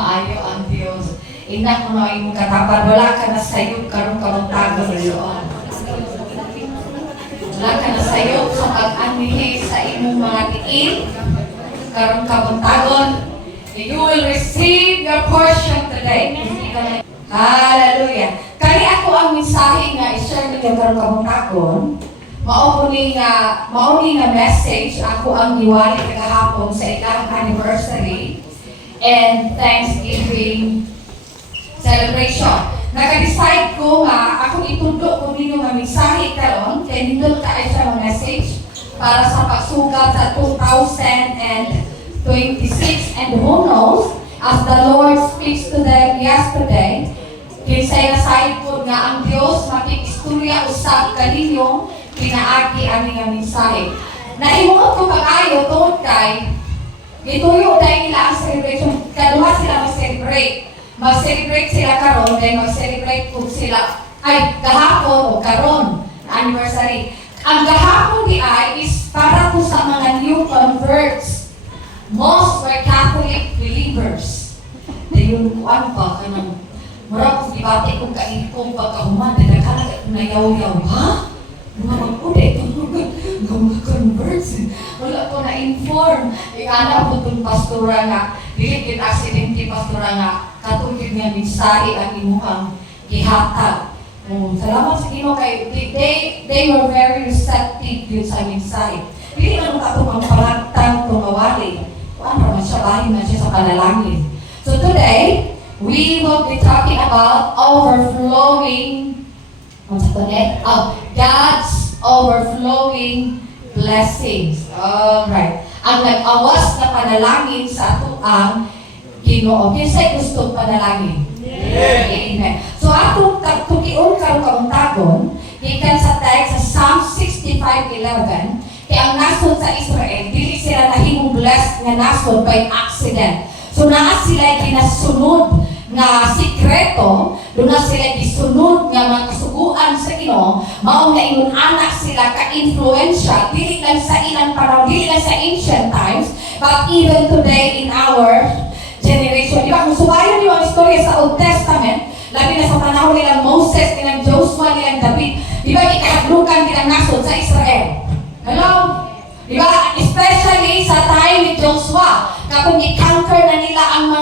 maayo ang Dios. Ina ko na imong katapan, wala ka na sayop karong kamutagon ngayon. Wala ka na sayop sa pag-anihi sa imong mga tiil karong kamutagon. You will receive your portion today. Hallelujah. Kani ako ang mensahe nga i-share ninyo karong kamutagon. Mao ni nga message ako ang giwali kagahapon sa ilang anniversary and Thanksgiving celebration. Naka-decide ko nga ako itudlo ko ninyo nga mensahe karon kay nindot ka sa message para sa pagsugat sa 2026 and who knows as the Lord speaks to them yesterday kinsay nasayod po nga ang Dios makikistorya usab kaninyo pinaagi ani nga mensahe. Nahimuot ko pag-ayo tungod kay gituyo dahil nila ang celebration kaduha sila mag-celebrate. Mag-celebrate sila karon, then mag-celebrate po sila ay gahapon o karon anniversary. Ang gahapon di ay is para po sa mga new converts. Most were Catholic believers. Dahil kuan pa kanang mura po dibati kung kaingkong pagkahuman na nagkala na yaw-yaw. Ha? Mga mag-ulit mga converts. Wala ko na-inform. Ikala po itong pastora nga dilikit aksidente pastora nga katulid nga mensahe ang imuhang gihatag. Salamat sa Ginoo kay they were very receptive yun sa mensahe. Dili man ka ang palagtang tungawali. Kuan ra man siya bahin man siya sa panalangin. So today, we will be talking about overflowing God's overflowing blessings. Alright. Ang nag-awas na panalangin sa ato ang Ginoo. Kinsay gusto panalangin? Yeah. Amen. So atong tukion karong kamuntagon, gikan sa text sa Psalm 65:11, kay ang nasod sa Israel, dili sila nahimong blessed nga nasod by accident. So naa sila ginasunod nga sikreto, doon na sila gisunod nga mga kasuguan sa Ginoo, mao nga ingon anak sila ka-influensya, dili lang sa ilang panahon, dili lang sa ancient times, but even today in our generation. Di ba, kung subayon niyo ang istorya sa Old Testament, labi na sa panahon nilang Moses, nilang Joshua, nilang David, di ba, ikahadlukan nilang nasod sa Israel. Hello? Di ba, especially sa time ni Joshua, kapag i-conquer na nila ang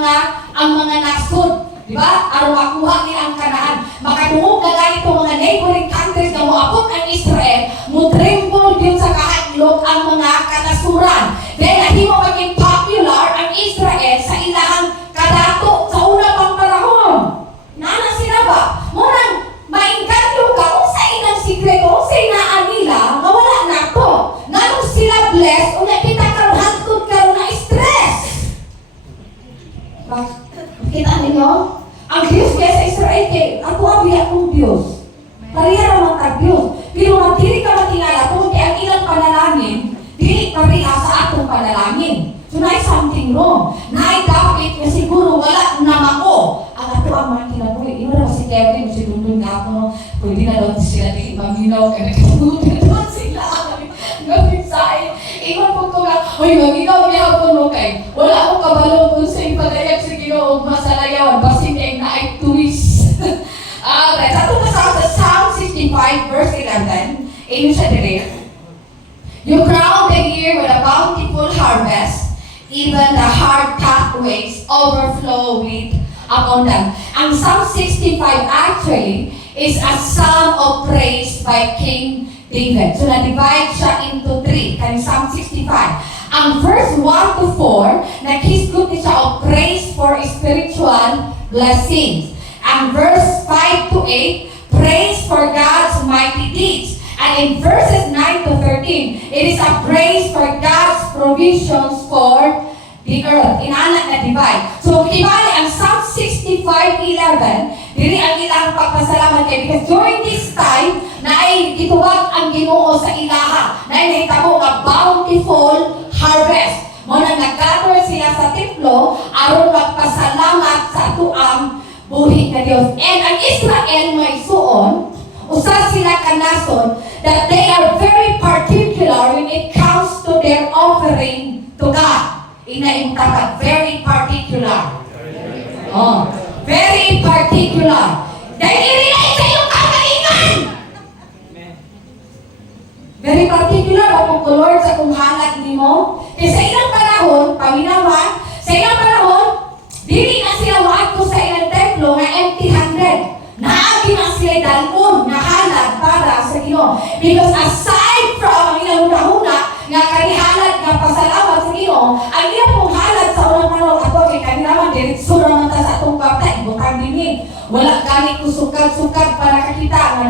mga nasod, di ba? Aron makuha nila ang Kanaan. Makadungog na ganito mga neighboring countries na moabot ang Israel, mo-tremble yun sa kahadlok ang mga kanasuran. Dahil nahimo maging popular ang Israel sa ilahang kadato sa una pang panahon. Nana sila ba? Munang maingganyo ka kung sa ilang sikreto, kung sa inaan nila, nga wala na to. Nanong sila blessed, o kita karon hantod karon na stress. Kita ninyo? Ang Diyos kaya sa Israel, ako abi akong Diyos. Pariya naman ka Diyos. Pero magdiri ka matingala, kung kaya ang ilang panalangin, dili pariya sa atong panalangin. So, na something wrong. Dapat na siguro wala naman ko. Ang ato ang mga kinabuhi. Ino na si Kevin, si Dundun nga ako, pwede na doon sila dili maminaw, kaya nagkasunod na sila. Gawin sa akin. Iwan po ko nga, uy, maminaw niya ako no kay. Wala akong kabalo kung sa ipagayag sa Ginoo masalayawan. Basin kay na ay twist. Alright, ato na sa Psalm 65 verse 11. Ino siya dire. You crown the year with a bountiful harvest, even the hard pathways overflow with abundance. Ang Psalm 65 actually is a psalm of praise by King David. So na-divide siya into 3, kani Psalm 65. Ang verse 1 to 4, naghisgot siya of praise for spiritual blessings. Ang verse 5 to 8, praise for God's mighty deeds. And in verses 9 to 13, it is a praise for God's provisions for the earth. Inanak na divide. So, kibali ang Psalm 65:11, dili ang ilang pagpasalamat kay because during this time, na ay gituwag ang Ginoo sa ilaha, na ay nahitabo nga bountiful harvest. Muna nag-gather sila sa templo, aron magpasalamat sa tuang buhi na Dios. And ang Israel may suon, usa sila kanason, that they are very particular when it comes to their offering to God. Inaimtakat, very particular. Oh, very particular. Dahil i-relate sa iyong kagalingan. Very particular akong Lord sa kung halat nimo. Kaya sa ilang panahon, paminawan, sa ilang panahon, dili na sila waadto sa ilang templo nga empty-handed. Naagi na sila dalon na halad para sa Ginoo. Because aside from ang ilang una-una nga kanihalad nga pasalamat sa Ginoo, ang ilang pong halad sa unang panahon ato kay kaninaman diretso naman ta sa atong bata ibutang dinig. Wala gani kusukad-sukad para kakita nga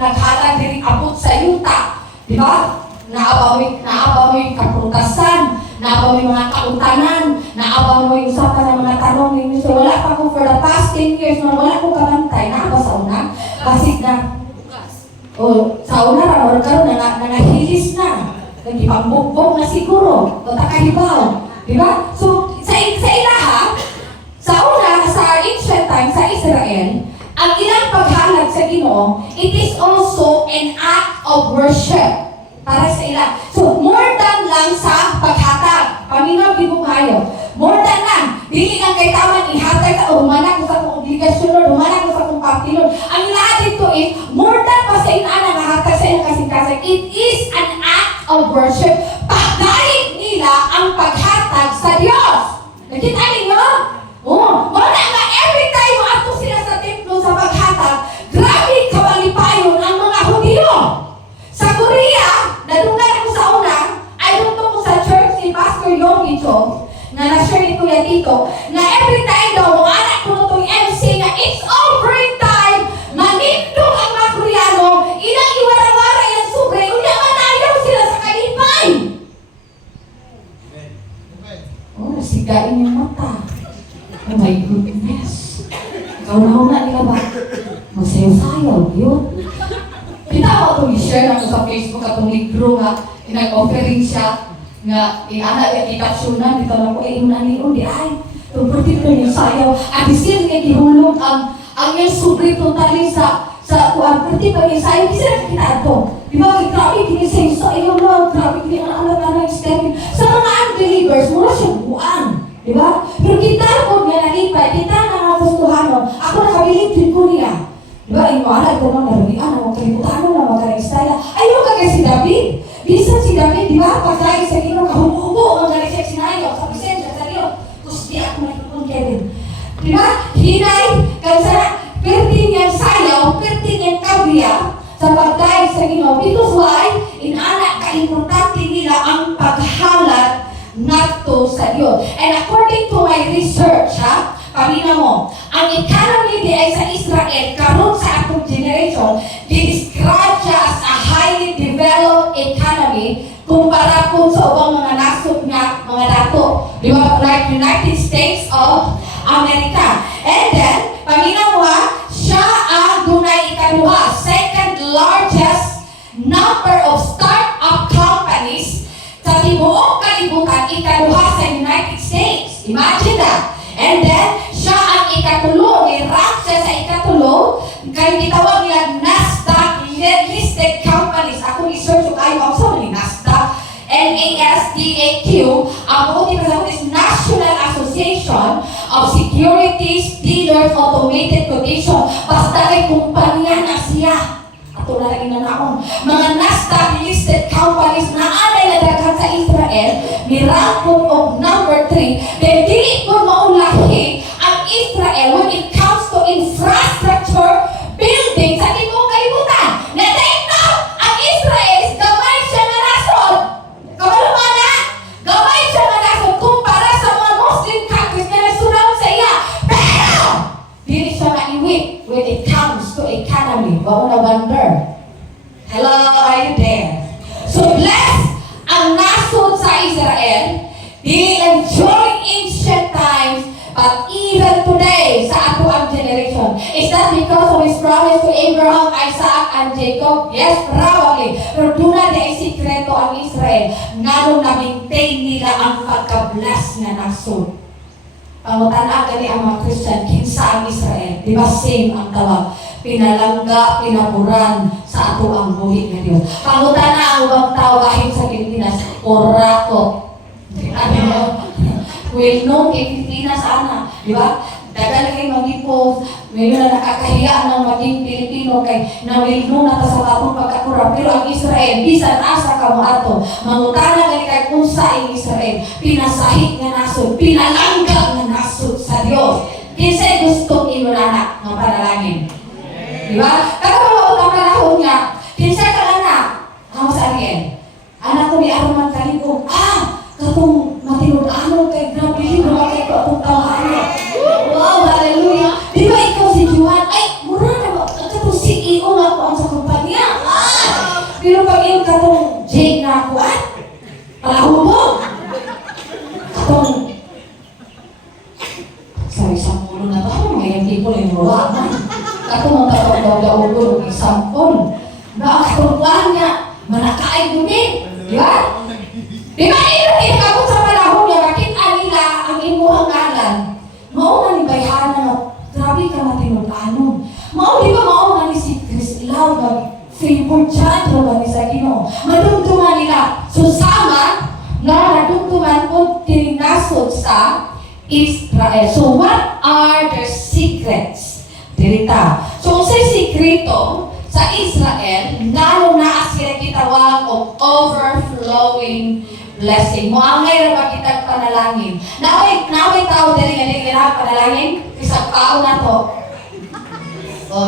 naghalad diri abot sa yuta. Diba? Naabaw mo yung kaprutasan, naabaw mo yung mga kautanan, naabaw mo yung usapan ng mga tanong ni Mr. Wala pa ko for the past 10 years, wala ko kabantay, naabaw sa una, kasi na, sa una, ramor karon na nangahilis na, nagipangbugbog na siguro, o takahibaw, diba? So, sa ilaha, sa una, sa ancient time, sa Israel, ang ilang paghalad sa Ginoo, it is also an act of worship para sa ila. So, more than lang sa paghatag. Paminaw, gibong kayo. More than lang. Dili lang kay taman ihatag ka o humanag ko sa kong obligasyon o humanag ko sa kong partilon. Ang lahat dito is, more than pa sa inaan ang hatag sa ilang kasing-kasing. It is an act of worship. Pagdalit nila ang paghatag sa Diyos. Nakita ninyo? Wala nga every time ato sila sa templo sa paghatag, grabe kawalipayon ang mga Hudyo. Sa Korea, nadunggan ako sa una, I don't know kung sa church ni Pastor Yogi Cho, na na-share ni Kuya Tito, na every time daw, mga anak ko itong MC na it's offering time, manindong ang mga Koreano, ilang iwara-wara yung sobre, unya manayaw sila sa kalipay. Nasigain yung mata. Oh my goodness. Kauna-una nila ba? Masayaw-sayaw, yun. Kita ko itong i-share na sa Facebook atong libro nga, inag-offering siya, nga, anak yung ikapsunan, dito lang ko, yung naniyon, di ay, itong particular yung sayaw. At isin nga gihulog ang yung subri totally sa particular yung sayaw, kasi nakikita ito. Di ba, grabe, kinisayo sa iyo lang, grabe, kini ang anak-anak extended. Sa mga unbelievers, mula siya buwan. Di ba? Pero kita ko nga nalipay, kita na nagustuhan mo, ako nakabilib din ko niya. Diba, yung anak ko nang narulian, ang kalimutan mo na magkaregistaya. Ayaw ka kay si David. Bisan si David, di ba, pagkain sa Ginoo, kahumubo, ang galing siya sinayo, sa presensya sa Ginoo. Tapos di ako nakikun Kevin. Di ba, hinay, kansa, pertin niyang sayaw, pertin niyang kabiya, sa pagkain sa Ginoo. Because why? Inanak, ka-importante nila ang paghalat nato sa Diyos. And according to my research, pamina mo, ang economy di ay sa Israel, karon sa atong generation, di-describe siya as a highly developed economy kumpara po sa ubang mga nasod nga mga dato. Di ba? Like United States of America. And then, pamina mo siya ang dunay ikaduha, second largest number of start-up companies sa tibuok kalibutan, ikaduha sa United States. Imagine that. And then, siya ang ikatulo, ni-rank siya sa ikatulo, kaya gitawag nila NASDAQ listed companies. Ako research yung ayaw ako sa NASDAQ, NASDAQ, ang buti pa sa is National Association of Securities Dealers Automated Quotation. Basta kay kumpanya na siya. Ato na rin na naon. Mga NASDAQ listed companies na anay na daghan sa Israel, ni-rank po og number 3. Then, dili po maulahi ang Israel when it comes to infrastructure building sa timong kalibutan. Na-take ang Israel is gamay siya na nasod. Kamaluma na, gamay siya na nasod kumpara sa mga Muslim countries na nagsunod sa iya. Pero, dili siya na-iwit when it comes to economy. Bako na wonder. Hello, are you there? So, blessed ang nasod sa Israel, dili lang during ancient times, but even today, sa ato ang generation. Is that because of His promise to Abraham, Isaac, and Jacob? Yes, probably. Pero doon na ay sikreto ang Israel, nga nung na-maintain nila ang pagka-bless na nasod. Pangutan-a gani ang mga Christian, kinsa ang Israel. Di ba same ang tawag? Pinalangga, pinaburan sa ato ang buhi nga Diyos. Pangutan-a ang ubang tao kahit sa Pilipinas, orakot. Well known kay Pilipinas, ana. Di ba? Dagan na kayo mag-post, ngayon na nakakahiya ng maging Pilipino kay nawilno na ta sa batong pagkakura. Pero ang Israel, bisan asa ka mo ato, mangutana kay kay unsa ang Israel, pinasahit nga nasod, pinalangga nga nasod sa Dios. Kinsay gusto inulana ng panalangin. Di ba? Kada mga utang panahon nga, kinsay ka anak, ang sa Ariel, anak ko ni Arman Kaligog, katong matinud-ano kay grabe, grabe ko atong tawahan. Wow, hallelujah. Di ba ikaw si Juan? Ay, mura na ba? Katong CEO nga po ang sa kumpanya. Pero pag yung katong Jake na ako, palaho mo. Katong, sorry, sa mulo na ba? Ngayon people yung ruwanan. Katong ang tatawag daw ng isampon. Na katong kuhan niya, manakain mo din. Di ba? Di ba inakabot sa panahon niya, bakit anila ang imuhang ngalan? Mauna ni Bayhana na, grabe ka matinud-anon. Di ba mauna ni si Chris Lau, favorite child ba ni sa Ginoo? Madumduman nila. Susama na nadumduman kung tininasod sa Israel. So what are the secrets? Dirita. So sa sikreto sa Israel, ngano na sila kitawag of overflowing blessing. Moangay ra ba kitag panalangin? Naway tao diri nga panalangin, isang tao na to.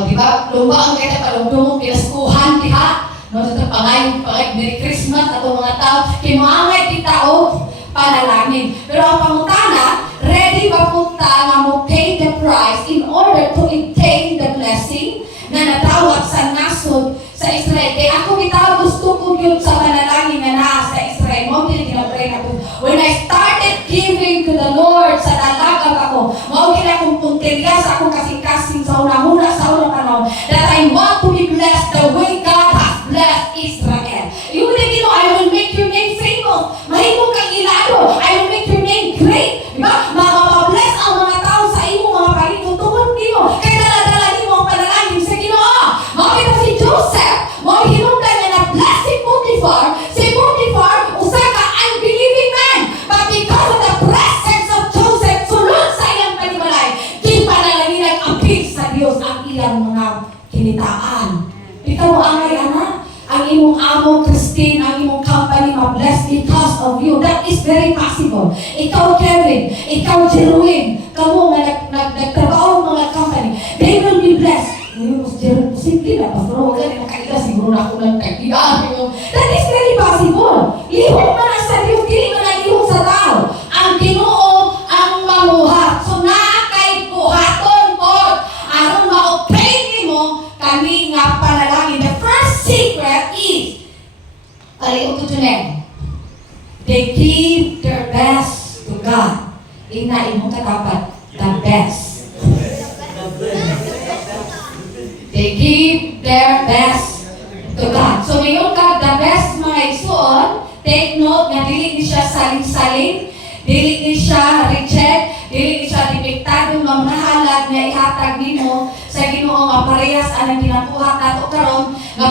Di ba? Lumba ang kita palumdumong pinaskuhan diha. No, sa pangay Merry Christmas ato mga tao, kimoangay kita og panalangin. Pero ang pangutana, ready ba punta nga mo pay the price in order to obtain the blessing na natawag sa nasod sa Israel? Kaya ako bitaw gusto ko yun sa panalangin nga naa sa Israel. Mo ginapray na ko. When I started giving to the Lord, sa dalagag ako, mo akong punteriya sa akong kasing-kasing sa unang-una sa unang panahon, that I want to be blessed the way God has blessed Israel. Yung hindi I will make your name famous. Mahimong kang ilado. I will make your name great. Diba? Mapabless ang mga tao sa imo mga pagitutunan mo. Kaya dala-dala mo ang panalangin sa Ginoo. Makita si Joseph, mo hinungdan niya na bless si Potiphar. Si Potiphar, usa ka unbelieving man. But because of the presence of Joseph, sulod sa iyang panimalay, di panalangin nag-appeal sa Diyos ang ilang mga kinitaan. Ikaw angay anak, ang imong amo Christine, ang imong company ma-bless because of you. That is very possible. Ikaw Kevin, ikaw Jerwin, kamo nga nagtrabaho mga company, they will be blessed. Ngayon, mas Jerwin, posible na, Pastor, huwag ka na nakakita, siguro na ako ng kagilaan. That is very possible. Lihok man ang sa Diyos, dili man ang lihok sa tao. Ang Ginoo ang mamuhat. So nakay buhaton po, aron ma-obtain nimo kani nga panalangin. The first secret is, paliw ko tunen, they give their best to God. Ina imong katapat, the best. They give their best to God. So ngayon ka, the best mga isuon, take note nga dili ni siya saling-saling, dili ni siya reject, dili ni siya dipektado nga mahalad nga ihatag nimo sa Ginoo nga parehas anang ginabuhat nato karon nga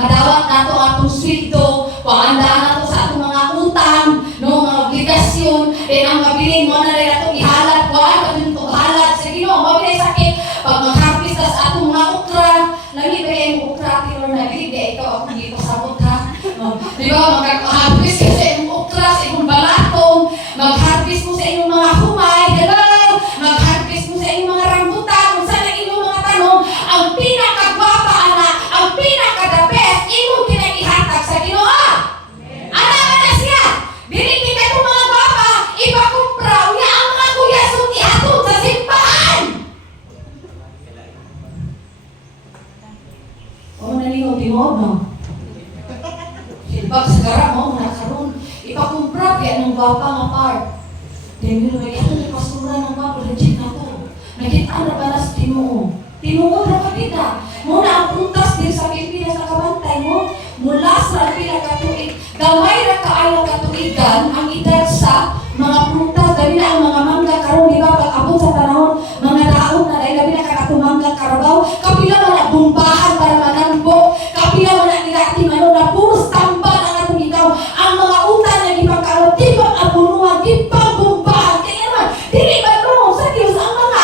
madawat nato atong sweldo, paandaan nato sa atong mga utang, no, mga obligasyon, then ang mabilin mo na rin atong ihalad, wala ka din itong halad sa Ginoo. Mabilis sakit, pag mag-harvest ka sa atong mga ukra, lagi ba yung ukra, tiro na hindi, ikaw ako dito sa ha? Di ba, mag-harvest ka sa inyong ukra, sa inyong balatong, mag-harvest mo sa inyong mga humay, hello, mag-harvest mo sa inyong mga rambutan, kung saan ang inyong mga tanong, ang pinakagwapa, anak, ang pinaka-the best, inyong kinaihatag sa Ginoo. Ano na siya? Dinitin ka itong mga gwapa, ipakumpra, uya ang mga kuyasong ihatod sa simbahan. O, nalihaw, timod, no? Silbag sa gara mo, nakaroon, ipakumpra, kaya ng gwapa nga part. Dahil nyo, may ito yung pasura ng gwapa, legit na to. Nakita na ba na sa Tinuo? Tinuo na kapita. Muna ang puntas din sa Pilipinas na kabantay mo, mula sa pila katuig, gamay na kaayaw katuigan ang edad sa mga prutas, dahil na ang mga mangga karon, di ba, pag-abot sa panahon, mga daon na dahil labi na kakatumangga karabaw, kapila mo na bumbahan para manambok, kapila mo na nilating ano na puros tambal ang atong ikaw, ang mga utan na di pagkaroon, di pag-abunuhan, di pag-bumbahan, kaya naman, dili ba sa Diyos ang mga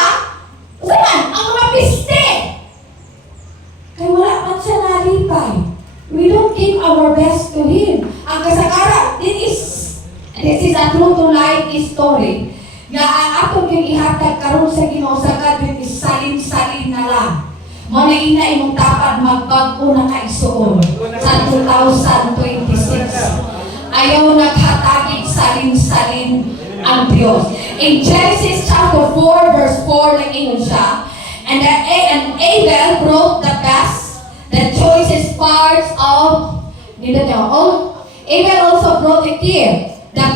This is a true to life story. Nga ang atong yung ihatag karon sa Ginoo sa kadto is salin-salin na lang. Mo na ina imong dapat magbag-o na kaigsuon sa 2026. Ayaw naghatagig salin-salin ang Diyos. In Genesis chapter 4 verse 4 nag-ingon siya, and Abel brought the best, the choicest parts of Abel also brought the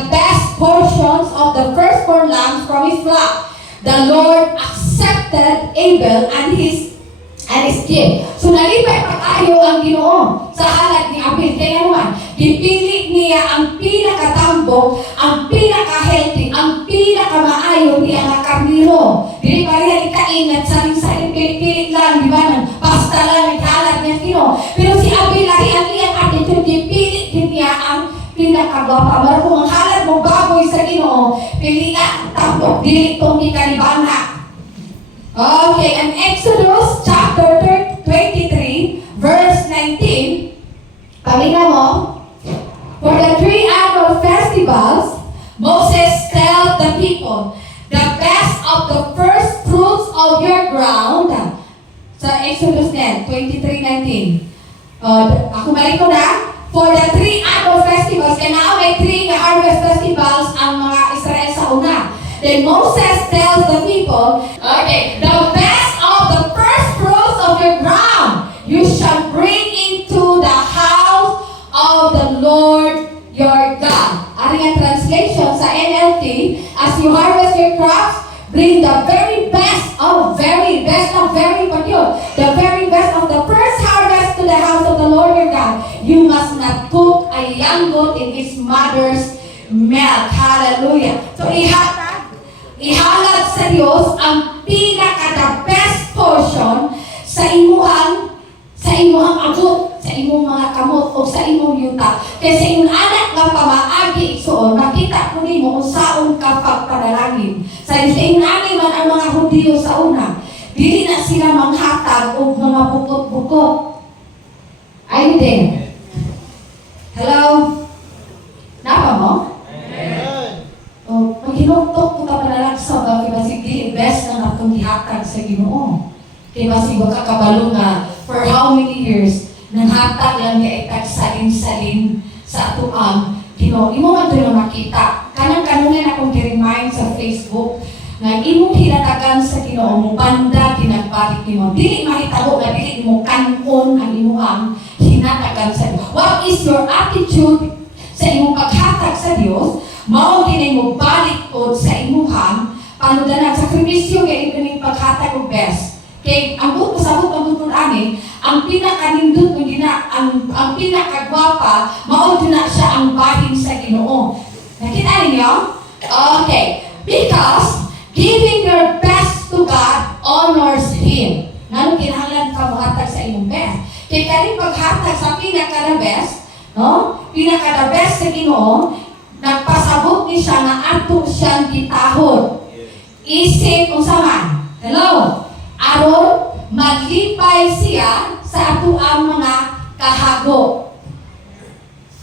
best portions of the firstborn lambs from his flock. The Lord accepted Abel and his gift. So nalipay pag-ayo ang Ginoo sa halad ni Abel. Kaya naman, gipili niya ang pinakatambok, ang pinaka-healthy, ang pinakamaayo niya na karniro. Dili pa rin ikaingat saling-saling pilit-pilit lang, di ba? Pasta lang, naghalad niya Ginoo. Pero si Abel, lahi ang iyang attitude, gipili niya ang pinakagwapa. Marunong ang halad mong baboy sa Ginoo, pilian, tambok, dili itong ikalibana. Okay, and Exodus chapter 23, verse 19, pamina mo, for the 3 annual festivals, Moses told the people, the best of the first fruits of your ground, sa Exodus 23:19. Ako balik ko na, for the 3 annual festivals, kaya na may 3 harvest festivals ang mga Israel sa una. Then Moses tells the people, okay, the best of the first fruits of your ground you shall bring into the house of the Lord your God. Aring ang translation sa NLT, as you harvest your crops, bring the very best of very best of very pagyo, the very best of the first harvest to the house of the Lord your God. You must not cook a young goat in its mother's milk. Hallelujah. So ihalad sa Diyos ang pinaka-the best portion sa imuhang abot, sa imong mga kamot o sa imong yuta. Kaya sa imong anak nga pamaagi igsuon, makita ko nimo kung saon ka pagpanalangin. Sa imong ani man ang mga Hudiyo sa una, dili na sila manghatag og mga bukot-bukot. Are you there? Hello? Napa mo? O, pag hinuktok ko ka panalagsaw, kaya basig di best na natong gihatag sa Ginoo. Kaya basig baka kabalo nga, for how many years, nanghatag lang niya itag salin-salin sa atuang Ginoo. Imo man ito makita. Kanang-kanungan akong gi-remind sa Facebook, nga imong hinatagan sa Ginoo mo, banda, ginagbalik nimo. Dili mahitabo nga, dili mo kanon ang imuhang hinatagan sa Diyos. What is your attitude sa imong paghatag sa Diyos? Mao dinay mo balik pod sa imuhang panudanan sa sakripisyo kay ining paghatag og best. Kay ang buto sa buto ani, ang pinakanindot mo gina ang pinakagwapa mao na siya ang bahin sa Ginoo. Nakita ninyo? Okay, because giving your best to God honors Him. Ngano kinahanglan ka mohatag sa imong best? Kay kani paghatag sa pinaka-the best, no? Pinaka-the best sa Ginoo, nagpasabot ni siya na ato siyang gitahod. Isip kung saan. Hello? Aron, maglipay siya sa ato ang mga kahago.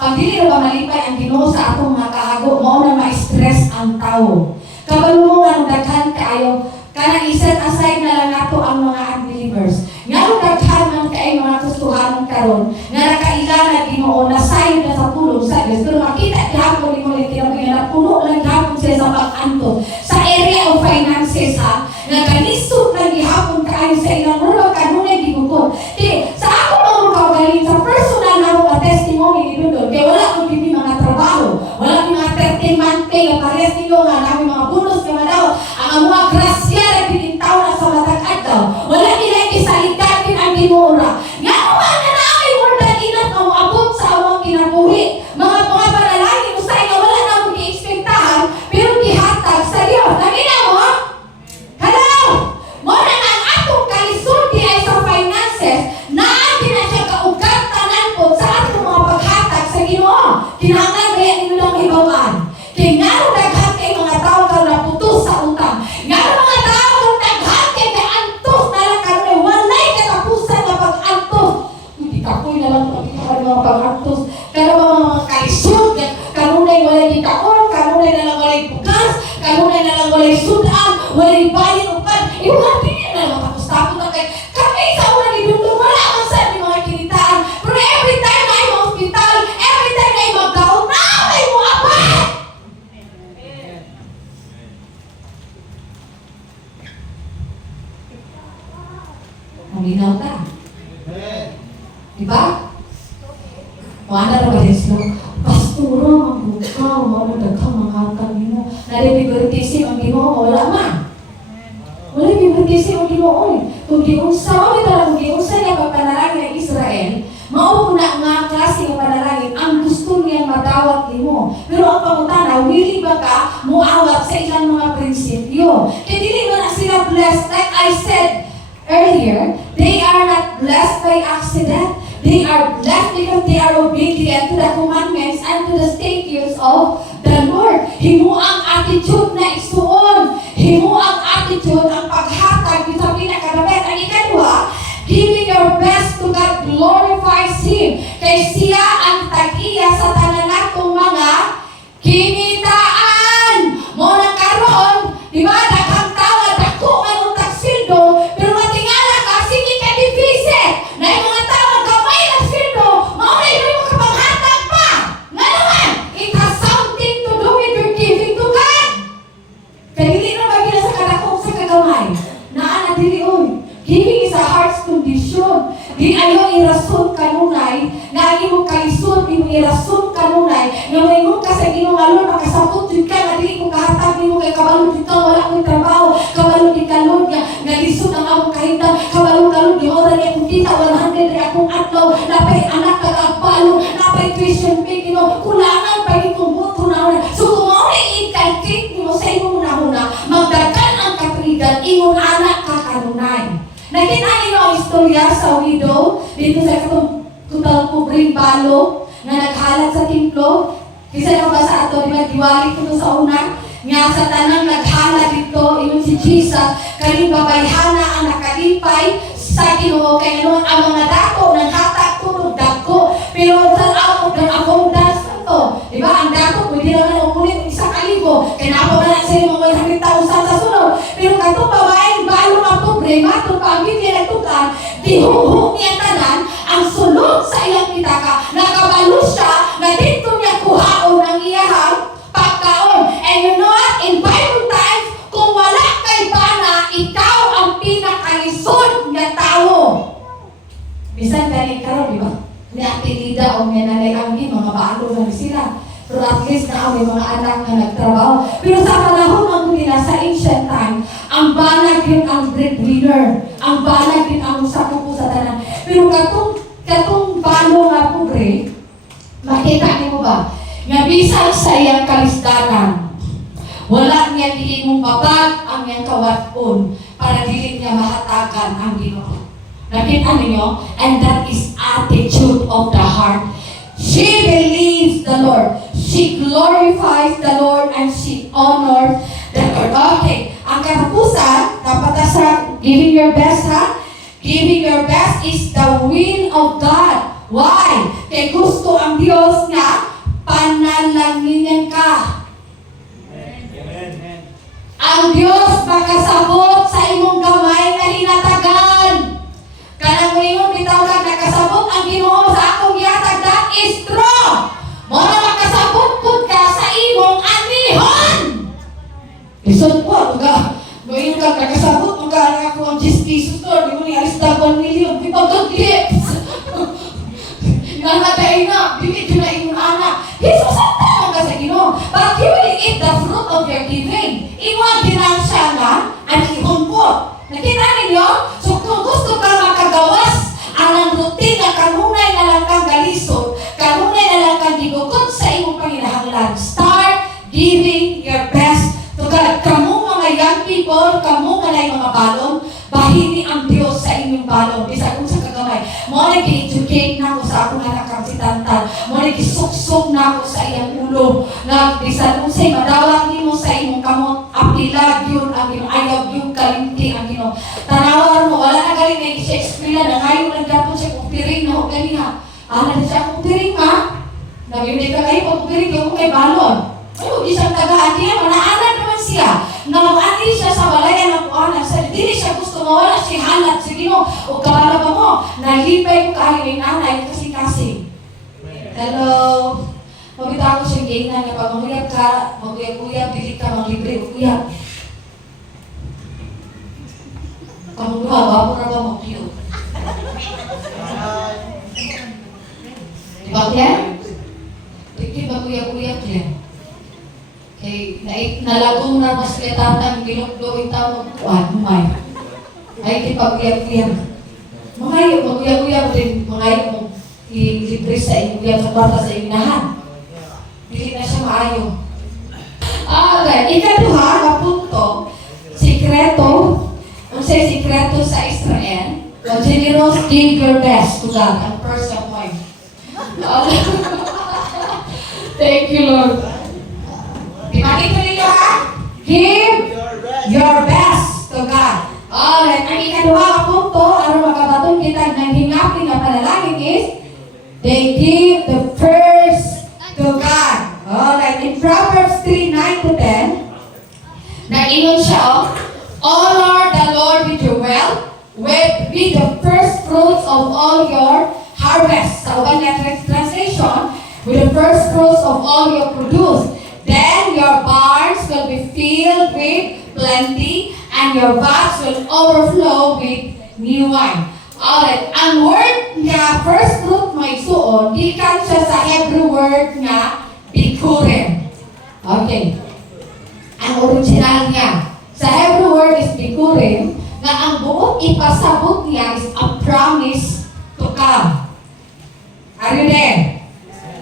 Pag dili ba malipay ang Ginoo sa atong mga kahago, mao na ma-stress ang tao. Kabalo mo nga daghan kaayo, kanang iset aside na lang nato ang mga unbelievers. Nga daghan man kay mga Kristohanon karon, nga nakailan na Ginoo na sayod na sa pulong sa Diyos. Pero makita gihapon ni mo lang na puno lang gihapon sila sa pag-anto. Sa area of finances ha, ngaganisod lang gihapon kaayo sa ilang mura kanunay gibukod. Kaya sa ako mga kaugaling, sa personal na mga testimony ni Dudon, kaya wala akong hindi mga trabaho, wala akong mga 13-month pay, ang pares ninyo nga namin mga bonus nga daw, ang mga grasya na pinintaw na sa matag-ad daw, wala nila isalitatin ang ginura. Nga naman na namin more than enough na abot sa among kinabuhi. Mga panalangin mo sa inyo, wala na akong i-expectahan, pero gihatag sa Diyos. Nakina mo? Hello? Muna ang atong kalisulti ay sa finances, natin na siya kaugatanan po sa atong mga paghatag sa Ginoo. Kinahanglan ba yan nyo lang ibawaan? Kaya nga nung daghan kay mga tao ka naputos sa utang. Nga nung mga walay bayan o kan. Iwan din na naman tapos na kay kami sa una ni Dundong, wala man sa ating mga kinitaan. Pero every time na yung hospital, every time na yung magkaon, may mo apat! Maminaw ka. Diba? Wala na ba yes, no? Pastura, magbukaw, wala daghang mga kanino. Nalibiguritisip ang Ginoo, wala man. Wala biburitisip ang Ginoo. Kung giunsa, wala talagang giunsa niya pagpanalangin ng Israel, mauna nga klase ng panalangin ang gusto niyang madawat nimo. Pero ang pangutana, willing ba ka muawat sa ilang mga prinsipyo? Kaya dili man na sila blessed. Like I said earlier, they are not blessed by accident. They are blessed because they are obedient to the commandments and to the statutes of the Lord. Himo ang attitude na isuon. Himo ang attitude ang paghatag sa pinakadabet. Ang ikadwa, giving your best to God glorifies Him. Kay siya ang tag-iya sa tanan natong mga kinitaan. Mo na karon, di ba, daghang tawa, dako man ang tagsildo, pero matingala ka, sige ka deficit. Na yung mga tawa, gamay na sildo, mauna yun yung kapanghatag pa. Nga naman, it has something to do with your giving to God. Kaya hindi na magila sa kadakong sa kagamay. Naana dili oy. Giving is a heart's condition. Di ayaw irason kanunay, na imong kalisod, imong irason kanunay, na mayroon ka sa Ginoo nga Lord, makasabot jud ka, nga dili ko kahatag nimo kay kabalo jud ka, wala ko'y trabaho, kabalo di ka Lord, nga lisod ang among kahintang, kabalo ka Lord, di oras niya kung kita, 100 rin akong atlaw, napay anak kag-agpalo, napay tuition fee, Ginoo, kulangan pa rin kung buto na una. So kung maunay i-calculate nimo sa imong una, magdagan ang katuigan, imong anak kakanunay. Nakita niyo ang istorya sa widow dito sa kutang pobreng balo na naghalat sa templo. Kisa na ba sa ato, di ba, diwali ko sa una? Nga sa tanang naghalat dito, iyon si Jesus, kaning babayhana ang nakalipay sa Ginoo. Kaya noon ang mga dako ng hatak tulog dako. Pero sa ako ng abundance to, di ba, ang dako, pwede naman umunit 1,000. Kaya napo na sa mga 100,000 sa sunod. Pero katong babaeng balo ang problema, itong pamilya na tukan, dihuhong niya tanan, ang sulod sa iyang pitaka, nakabalo siya, na dito niya kuhaon ang iyahang pagkaon. And you know what? In Bible times, kung wala kay bana, ikaw ang pinakalisod na tao. Bisan ganit karon, di ba? Ni Ate Lida o ni Nanay Angin, mga baalo na sila. Pero at least na may mga anak na nagtrabaho. Pero sa panahon ng nila, sa ancient time, ang banag yun ang breadwinner. Ang banag yun ang sakupo sa tanan. Pero katong balo nga pobre, makita niyo ba? Nga bisan sa iyang kalisdanan, wala niya dili mong babag ang iyang kawaton para dili niya mahatagan ang Ginoo. Nakita ninyo? And that is attitude of the heart. She believes the Lord. She glorifies the Lord and she honors the Lord. Okay. Ang katapusan, dapat sa giving your best, ha? Giving your best is the will of God. Why? Kaya gusto ang Diyos nga panalanginin ka. Ang Diyos makasabot sa imong gamay na hinatagan. Kanang ngayon, bitaw ka, nakasabot ang Ginoo sa akong yatag, that is true. Muna makasabot po ka sa imong anihon. Isod po, ngayon ka, nakasabot mo ka, ako ang 10 pesos to, di mo ni alis na 1 million, di ba good gifts? Nangatay na, bibig yun na imong anak. Jesus, ang tanong ka sa Ginoo, but you will eat the fruit of your giving. Imo ang ginansya nga, anihon po. Nakita ninyo? So kung gusto ka makagawas, anang routine na kanunay na lang kang galisod, kanunay na lang kang gigukod sa imong panginahanglan. Start giving your best to God. Kamu mga young people, kamu nga mga balon, bahini ang Diyos sa inyong balon. Bisa kung sa kagamay. Mo na gi-educate na ako sa akong anak kang si Tantan. Mo na gi-suksok na ako sa iyang ulo. Na bisa kung sa'y madawat nimo sa imong kamot, apilag yun ang iyong ayaw yung kalinti ang ino. Tanawar mo, wala na galing na siya ekskwila na ngayon nagdapon siya kung piring na o ganiha. Na siya kung piring ma, nag-unay ka kayo kung piring yung kay balon. Ay, huwag isang tagaan niya, manaanan naman siya. na mag-ani siya sa balayan ng kuanan. Sa dili siya gusto mawala si halat sa Ginoo o kabala ba mo, nalipay ko kayo ng nanay kasi. Hello. Mabita ko siya gina na pag manguyab ka, maguyab-uyab, dili ka manglibre o uyab. Kamuduha, wapo na ba mag-uyab? Diba yan? Hindi ba uyab-uyab yan? Nalagong na mas kitatang ginugdo itawag kuan, may. Ay, di pag-uyab-uyab. Mangayo, mag-uyab-uyab din, mangayo mong i-libre sa uyab sa kwarta sa inahan. Dili na siya maayo. Okay, ikaduha na punto, sikreto, kung sa'yo sikreto sa Israel, generous, give your best to God. Ang first point. Thank you, Lord. Dimakito ninyo ha? Give your best to God. Alright, ang ikaduha na punto, ano makabatong kita ng hingapin na panalangin is, they give the first to God. Alright, in Proverbs 3:9-10, nag-ingon siya, honor the Lord with your wealth, with the first fruits of all your harvest. Sa ubang translation, with the first fruits of all your produce. Then your barns will be filled with plenty, and your vats will overflow with new wine. Alright, ang word nga first fruit may suon, gikan siya sa Hebrew word nga bikurim. Okay. Ang original niya sa Hebrew word is bikurim, nga ang buot ipasabot niya is a promise to come. Are you there?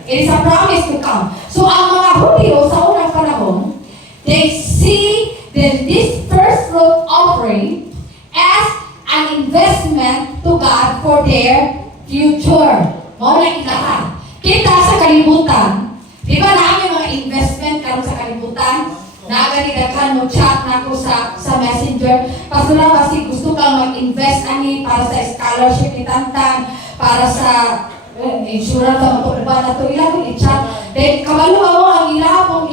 It is a promise to come. So ang mga Hudyo sa unang panahon, they see this first fruit offering as an investment to God for their future. Mao na ilaha. Kita sa kalibutan, di ba namin mga investment karon sa kalibutan? Naganidakan mo chat na ko sa messenger. Pasura kasi gusto kang mag-invest ani para sa scholarship ni Tantan, para sa insurance sa matukuban na ito. Ilang i-chat. Then kabalo mo ang ilang pong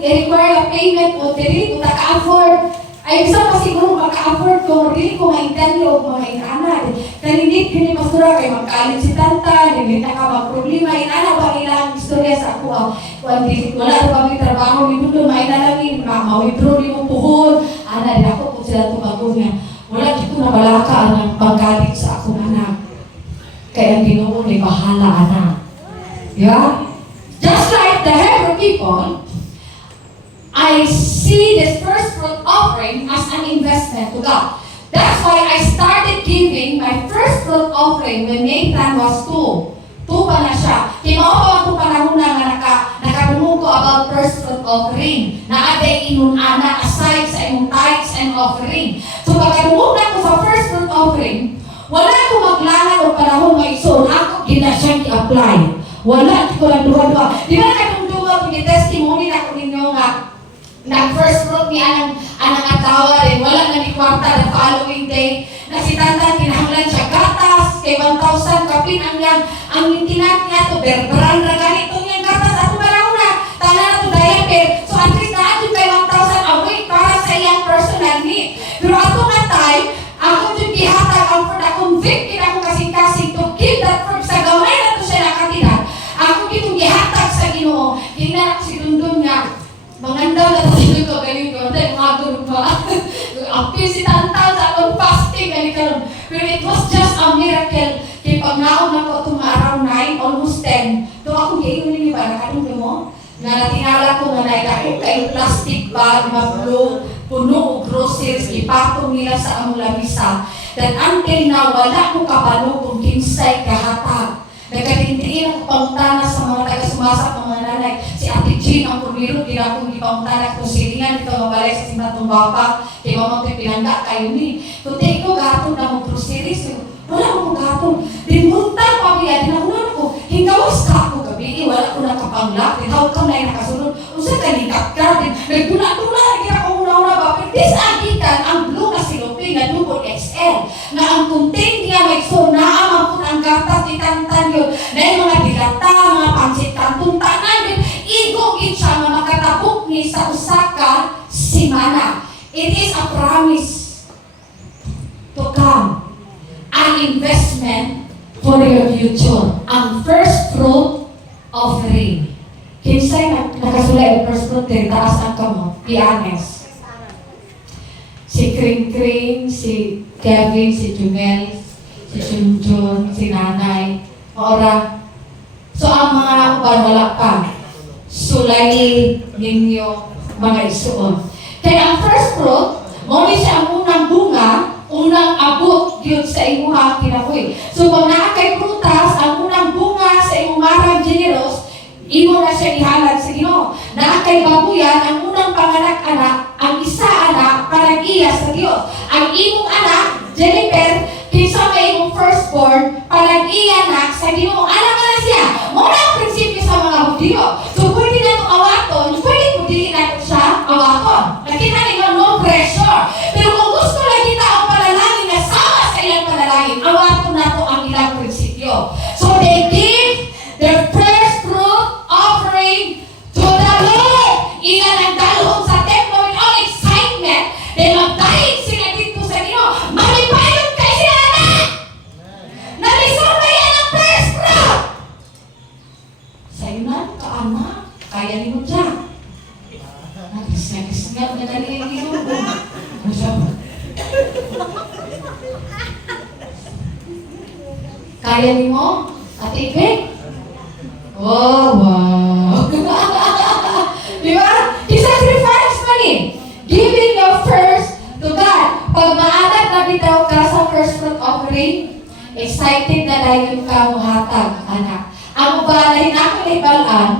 i-require a payment o dili ko taka-afford. Ay, bisa pa siguro maka-afford ko, dili ko maintindihan o mga inana. Kaninit, kini pasura kay magkalit si Tanta, hindi na ka mag-problema. Inana ba ilang istorya sa ako? Wala na ba may trabaho, hindi mo mainalangin, ma-withdraw ni mo puhon. Ana, din ako po sila tumago niya. Wala dito na balaka ang pagkalit sa akong anak. Kaya ang Ginoo may bahala, anak. Yeah? Just like the Hebrew people, I see this first fruit offering as an investment to God. That's why I started giving my first fruit offering when Nathan was 2. 2 pa na siya. Kimao ako panahon na nakadungog ko about first fruit offering. Na aday inunana aside sa imong tithes and offering. So pagkadungog na ko sa first fruit offering, wala ko maglangan o panahon na iso na ako gina siyang i-apply. Wala ko lang duwa-duwa. Di ba nakadungduwa ko testimony na ko ninyo nga nag-first fruit ni anang atawa rin, wala na ni kwarta the following day, na si Tantan kinahanglan siya gatas, kay 1,000 kapin ang tinat niya to, berberan na ganito niyang gatas, ato ba na, tala na to diaper, so at least na ato kay 1,000 away para sa iyang personal need. Pero ato nga time, ako yung gihatag ang for the convicted ako kasing-kasing to give that fruit, sa gamay na to siya nakatinan, ako itong gihatag sa Ginoo, ginanak si Dundun niya, mangandaw na tayo ko ganito, dahil mga durba. Apil si Tantan sa akong fasting, ganito. Pero it was just a miracle. Kaya pag naon ako itong around 9, almost 10, ito ako gayon nini ba, nakatungin mo? Na natingala ko na naikakot kayong plastic bag, mablo, puno o groceries, ipatong nila sa among lamisa. That until na wala ko kabalo kung kinsay kahatag. Nagkatintiin ako pangtana sa mga taga-sumasak ng mga nanay. Si Ate Jean, ang pumiro, ginakong ipangtana kung silingan, ito mabalay sa simbatong bapa. Kaya mamang pinangga kayo ni. Kung take ko, gatong na mong groceries. Wala akong gatong. Dimuntang pabiya, dinakunan ako. Hingawas ka ako gabi, wala ko nakapanglak. Tinawag ka na yung nakasunod. Usa ka nikat ka. Nagtula-tula, hindi ako una-una ba? Pero disagikan ang blue na silupin na double XL. Na ang contain niya may so naamang po ang gatas ni Tantan yun. Na yung mga dilata, mga pansit kantong tanan yun. Igogin siya na makatabok ni sa usaka It is a promise to come. An investment for your future. Ang first fruit offering. Kinsay nakasulay ang first fruit din, taas ang kamo. Be honest. Si Kring Kring, si Kevin, si Jumel, si Junjun, si Nanay, Maura. So ang mga uban wala pa. Sulay ninyo mga isuon. Kaya ang first fruit, muli siya ang unang bunga, unang abot yun sa imuha kinakuy. So pag naakay prutas, ang unang bunga sa imong marang generos, imo na siya ihalad sa Ginoo. Naakay babuyan, ang unang panganak-anak, ang isa anak, para iya sa Dios. Ang imong anak, Jennifer, kinsa may imong firstborn, para iya anak sa Ginoo. Alam na siya. Muna ang prinsipyo sa mga Hudyo. So pwede na itong awaton, pwede mo dili na ito siya awaton. Nakita ninyo, no pressure. Pero kung gusto lang kita ang panalangin na sama sa ilang panalangin, awaton na ito ang ilang prinsipyo. So they give their first fruit offering to the Lord. Ilan ang dalhon sa templo with all excitement. Then magdahig sila dito sa Ginoo. Malipayot kay sila na! Nalisong na yan ang first fruit! Sa'yo na, kaanak, kaya ni mo dyan. Nagis-nagis-nag na dali ang Ginoo. Kaya ni mo? At ibig? Oh, wow! Di ba? I-sacrifice man eh. Giving your first to God. Pag maanak na bitaw ka sa first fruit offering, excited na dayon ka muhatag, anak. Ang ubalay na ako ibalaan,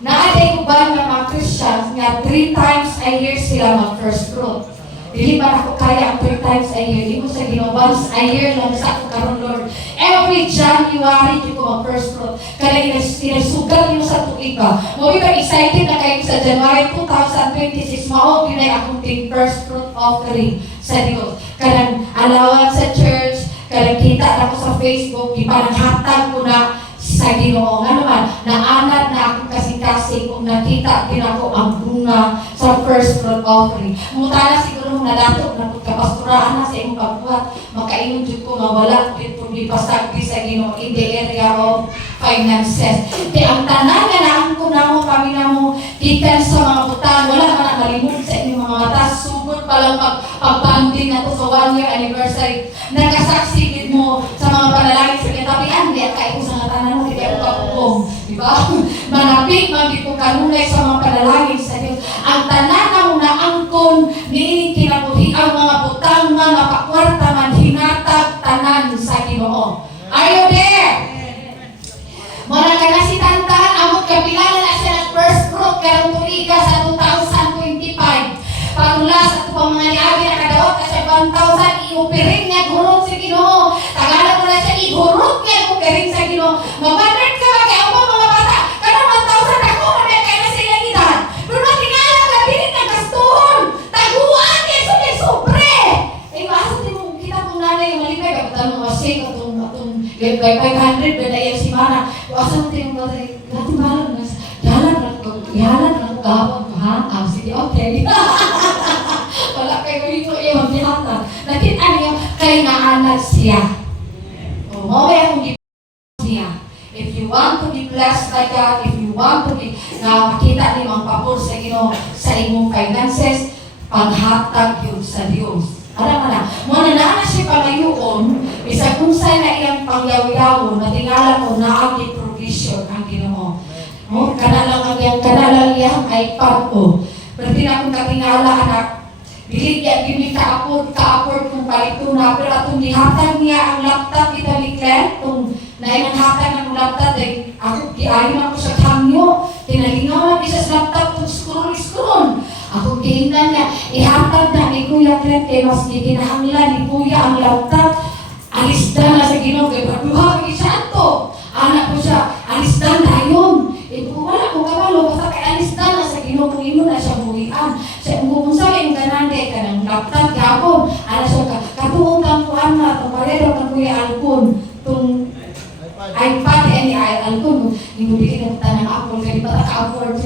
naaday uban ng mga Christians nga 3 times a year sila mag-first fruit. Dili man ako kaya ang 3 times a year. Di mo sa Ginoo, once a year lang sa ako karon, Lord. Every January, di ko mag-first fruit. Kaya inasugal nyo sa tuig ba. Mo ba excited na kayo sa January 2026, mao ginay akong first fruit offering sa Dios. Kanang allowance sa church, kanang kita na ko sa Facebook, ipananghatag ko na sa Ginoo. Nga naman, naanad na akong kasing-kasing kung nakita din ako ang bunga sa first fruit offering. Mutala siguro nung nadatok na kapasturaan na sa imong pagbuhat, makainom dito ko mawala dito lipasag sa Ginoo in the area of finances. Kaya ang tanan nga naan ko na mo, kami na mo, gikan sa mga butan, wala ka na malimut sa inyong mga mata, sugod pa lang pag-banding na to sa 1 year anniversary. Nagkasaksi mo sa mga panalangin sa kitabian, di at kayo sa tanan mo, di kayo kapugong. Diba? Manapig, magiging kanunay sa mga panalangin sa Diyos. Ang tanan na mo na angkon, niining kinabuhi ang mga butang nga mapakwarta man hinatag tanan sa Ginoo. Are you there? Muna ka na si Tantan, amot kapilala na siya ng first fruit karong tuliga sa 2025. Pagmula sa ito pang mga niabi na kadawat na siya 1,000, iupiring niya gurot sa Ginoo. Tagalan mo na siya, igurot niya iupiring sa Ginoo. Mag-100 ka ba kaya mga bata? Karong 1,000 ako, mamaya kaya na sila edad. Pero matingala ka, pilit na gastuhon. Taguan niya, sobre. Eh, maasa din mo, kita mong nanay, malipay, kapag mo masig, atong 500, beda yung si Mana. Asa mo din mo, natin malang na, yalan lang ko gawag mo, ha? Ah, sige, okay. Wala kayo dito yung bihata. Nakita niyo, kay naanak siya. O, maway akong niya. If you want to be blessed by God, if you want to be, na makita niyo ang pabor sa Ginoo sa imong finances, paghatag yun sa Diyos. Alam mo na, muna na siya palayoon, isa kung saan na iyang pangyaw-yaw, natingala ko na ang provision ang Ginoo. O, kanalang iyang ay pag-o. Pero din akong katingala, anak, biligyan, gini ka-afford kung palito na, pero atong dihatag niya ang laptop, italiklen, kung nainanghatag ng laptop, dahil ako, giayon ako sa kamyo, tinalingaw lang isa sa laptop, kung scroll. Ako tingnan niya, ihatag na ni Kuya Kret, kaya mas giginahanglan ni Kuya ang laptop, alisda na sa Ginoo, kaya paduha, isanto, anak ko siya, alisda na yun. Wala ko kabalo, basta kay alisda na sa Ginoo, kung ino na siya buhian. Kung sabi yung ganande ka ng laptop, gapon, ala siya, katuong kang kuhan na, itong parero kang Kuya Alcon, itong iPad, any Alcon, yung bigyan ng tanang Apple, kaya bata ka-afford,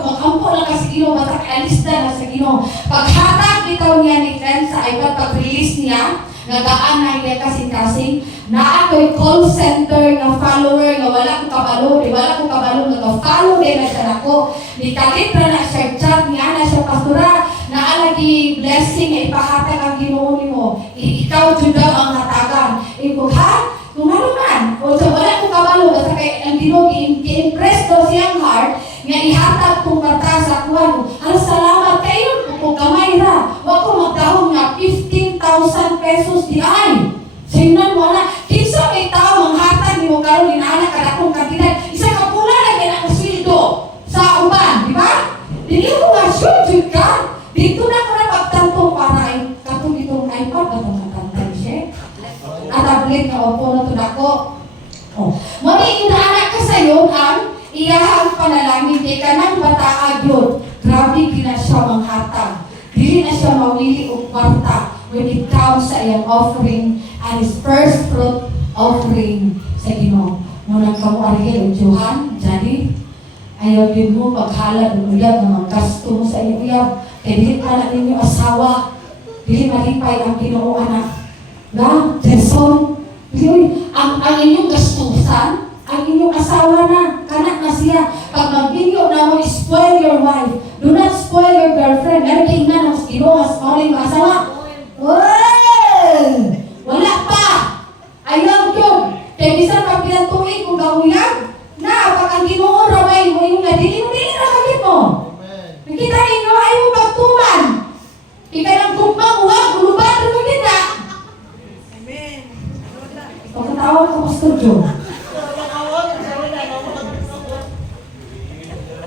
mag-ampo lang ka sa Ginoo, basta kay alisda na sa Ginoo. Paghatag, daw niya ni Ken sa iPad pag-release niya, nagaan na niya kasing-kasing, na ako'y call center nga follower, nga wala ko kabalo, nga follow din na siya ako. Nikalit na siya chat niya, na siya pastora, na alagi blessing nga ipahatag ang Ginoo nimo. Ikaw jud daw ang hatagan. Iko ha? Kung ano man, o sa wala ko kabalo, basta kay ang Ginoo gi-impress daw siyang heart, nga ihatag kong kwarta sa kuwan. Ang salamat kayo, kung kamay ra. Wa ko magdahon nga 15,000 pesos di ay. Sinan mo na, kinsa may tao manghatag ni mo karon inaana kada kong kantidad. Isa ka pula na din ang sweldo sa uban, di ba? Dili mo nga sure jud ka. Dito na ko na pagtantong para ay katong itong iPad katong nakantay siya. At tablet nga opo na to nako. Oh, mo ni inaana ka sayon ang iyahang panalangin kay kanang bata agyod. Grabe gina siya manghatag. Dili na siya mawili og kwarta when it comes sa iyang offering and his first fruit offering sa Ginoo. Muna kamo Ariel, Johan, Jani, ayaw din mo paghalad ng uyab ng mga gasto mo sa iyong uyab. Kaya dili ka na ninyo asawa, dili malipay ang Ginoo anak. Na, Jason, ang inyong gastusan, ang inyong asawa na, kanak na siya. Pag mag-inyo na mo, spoil your wife. Do not spoil your girlfriend. Meron kayo na ng Ginoo, spoiling mo asawa. Well, wala pa. Ayaw yun. Kaya bisan pag pinantuin kung gawiyag, na, pag ang Ginoo raway mo yung nadili mo, dili na kagit mo. Nakita ninyo, ayaw mo pagtuman. Ika ng gugmang, huwag, guluban, rumagin na. Amen. Pagkatawag ko, Pastor Joe.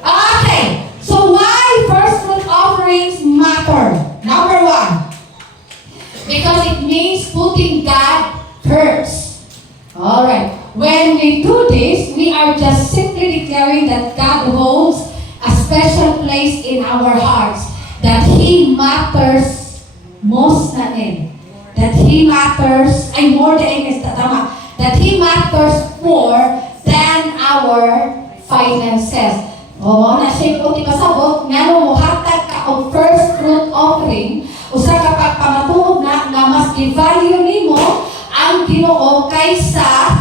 Okay, so why first fruit offerings matter? Number one, because it means putting God first. Alright, when we do this, we are just simply declaring that God holds a special place in our hearts, that He matters most na in. That He matters, ay more than tama, that He matters more than our finances. O, na siya po, di pasabot, nga nung muhatag ka o first fruit offering, usa ka pagpamatuog na mas i-value nimo ang Ginoo kaysa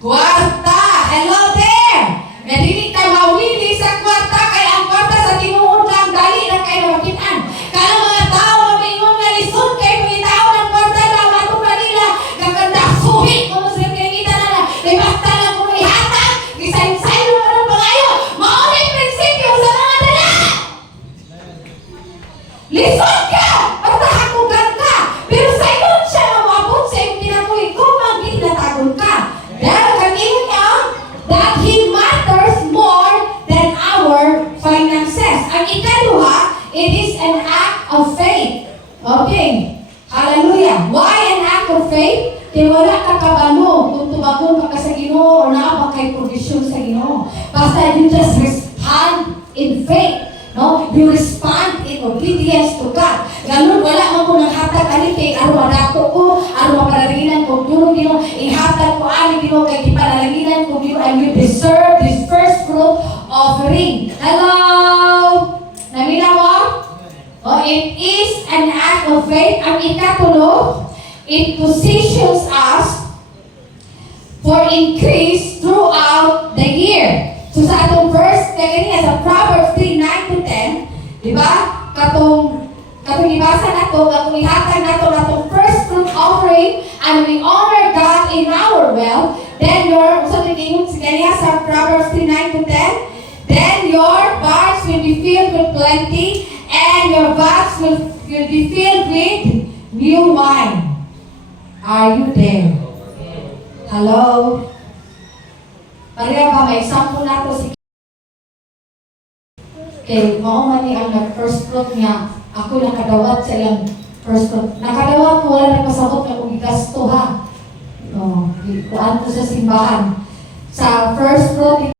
kwarta. Hello there! Nga dili ka mawili sa kwarta, kaya ang kwarta sa Ginoo lang, dali na kayo makitaan. Kaya mga tao, mamingon nga lisod kayo, mga tao ng kwarta na matong na nila, gaganda, suhit, kung sila pinagita na na, may basta lang kung ihatag, gisayin-sayin mo na pangayo, maunay prinsipyo sa mga dala. Lisod ka! Basta hakugan ka! Pero sa iyon siya na mabot sa iyong kinakuhi kung mag-inatagon ka. Dahil kanino niya, that He matters more than our finances. Ang ikaluha, it is an act of faith. Okay. Hallelujah. Why an act of faith? Kaya wala ka kabalo kung tumagon ka sa Ginoo o naabang kay provision sa Ginoo. Basta you just respond in faith. No? You respond in obedience to God. Ganun, wala man ko nang hatag ani kay araw dato ko, araw panalanginan ko, duro Ginoo, ihatag ko ani Ginoo kay panalanginan ko Ginoo, and you deserve this first fruit offering. Hello? Namina mo? Oh, it is an act of faith. Ang ikatulo, it positions us for increase throughout the year. So sa atong verse, kaya sa Proverbs 3:9-10, di ba? Katong ibasa na to, katong ihatag na to, katong first fruit offering, and we honor God in our wealth, then your, so tingin kaya sa Proverbs 3:9-10, then your barns will be filled with plenty, and your vats will be filled with new wine. Are you there? Hello? Pareha ba may sample na to si kay mao man ni ang first fruit niya, ako nakadawat sa iyang first fruit. Nakadawat ko, wala nagpasabot na kung igasto ha. Kuhaan ko sa simbahan. Sa first fruit,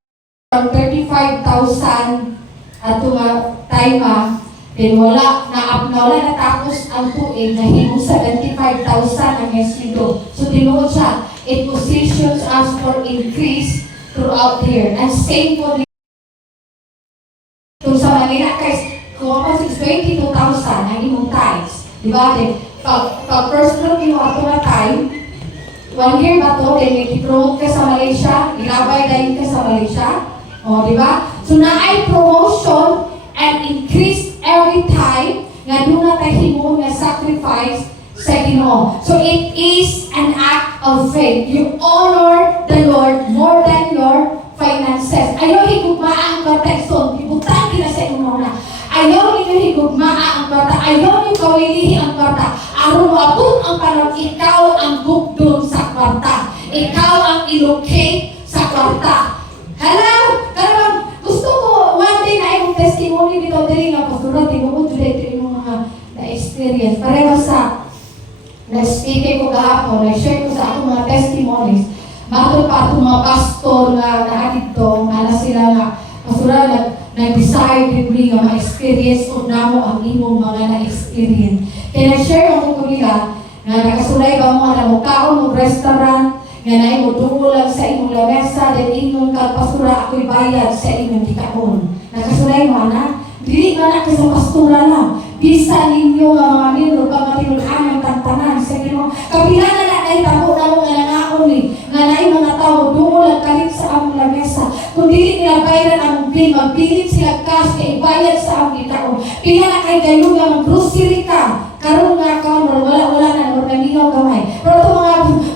35,000 ato nga time then wala natapos ang tuig na himo 75,000 ang eslido. So tinuod siya, it positions us for increase throughout the year. And same for the kung sa Manila, guys, kung ako 22,000 ang imong tithes, Diba? Pag first group yung ato na time, 1 year ba to, then i-promote ka sa Malaysia, ilabay dahil ka sa Malaysia. O, diba? So, na-ay promotion and increase every time nga doon na tayo nga sacrifice sa Ginoo. So, it is an act of faith. You honor the Lord more than your finances. Ayaw higugmaa ang protection. Ibutang kina sa inyo na. Ayaw ninyo higugmaa ang kwarta. Ayaw ninyo kawilihi ang kwarta. Aron moabot ang panahon, ikaw ang bugdon sa kwarta. Ikaw ang ilocate sa kwarta. Hello? Karang gusto ko, one day na yung testimony dito, dili nga pastora, tinuod today, ito yung mga na-experience. Pareho sa na-speaking ko kahapon, na-share ko sa akong mga testimonies. Bato pa itong mga pastor na naadito, na sila nga, pastora, nag-decide with me nga ma-experience o namo ang imong mga na-experience. Kaya nag-share ako ko nila, na nakasulay ba mo na mukaon ng restaurant, nga na mo lang sa imong lamesa, then inyong kalpastura ako'y bayad sa inyong kikaon. Nakasulay mo na, dili man na sa pastura lang. Bisa ninyo nga mga minro, pagmatinulaan ng tantanan sa Ginoo. Kabila na na tabo na mo nga nangaon ni, nga na mga tao, lang kalit sa among lamesa. Kung dili nila bayaran ang bill, magpilit sila cash kay bayad sa among kikaon. Pila na kay gayon nga mag-grocery ka. Karon nga ka, wala na, namingaw gamay. Pero ito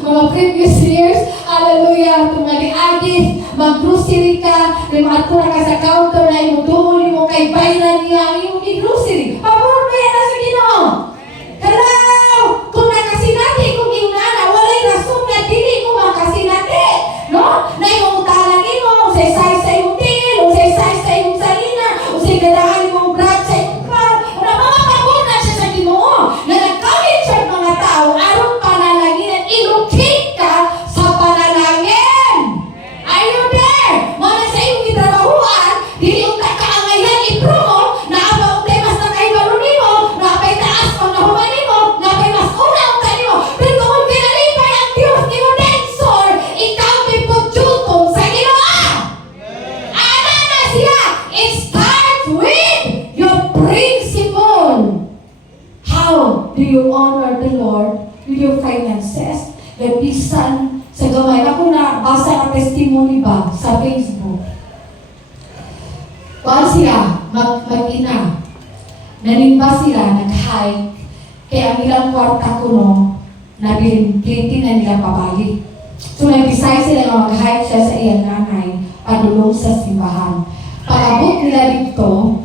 mga previous years, hallelujah, ito mga diagis, mag-grocery ka, limato na ka sa counter na imutungol mo kay bayaran niya ang iyong grocery. Pabor ba yan na sa Ginoo? Hello! Kung nakasinati, kung iyong nana, walay rason nga dili ko makasinati. No? Na iyong utalan mo, usay size sa iyong tingin, usay size sa iyong salina, usay gadahan mong brad sa iyong car. Una mga pabor na siya sa Ginoo. Na nagkamit siya mga tao, aron panalangin at ilocate ka sa panalangin. Are you there? Mga sa iyong itrabahuan, dili yung takaangayan i-promote, na abang tayo mas nakahibalo nimo, na apay taas pang nahuman nimo, na apay mas una ang tanimo. Pero kung kinalipay ang Diyos, nimo densor, ikaw may pagjutom sa Ginoo. Ana na siya. It starts with your principle. How do you honor the Lord with your finances? Bisan sa gamay. Ako na basa ang testimony ba sa Facebook. Kuan sila, mag-ina. Nanimba sila, nag-hike. Kaya ang ilang kwarta ko no, nabilin na nila pabalik. So nag-decide sila na mag-hike siya sa iyang nanay, padulong sa simbahan. Pag-abot nila dito,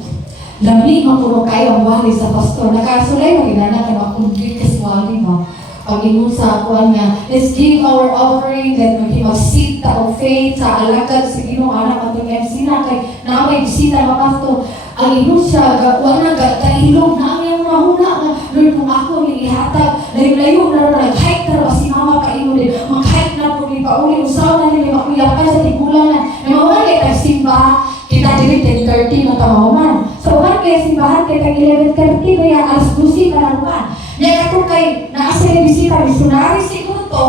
lamig mapuno kayo ang wali sa pastor. Nakasulay mo, ginana ka makundig kas wali mo. Pag-ingon sa kuwan nga, let's give our offering, then mag-seed of faith sa alagad sa Ginoo anak at MC na kay na may bisita nga pastor. Ang ingon siya, wala kailog na ang iyong mahuna nga, Lord, kung ako ihatag, layo-layo na nag-hike na si mama kaingon din, mag-hike na po ni Pauli, usaw na nila makuyapan sa tigulan na, naman kay tagsimba, kita dili 10:30 na tamaman. So, man kaya simbahan kay tag 11:30 kaya alas 12 ka na naman. Nya kato kay naa sila bisita missionary siguro to,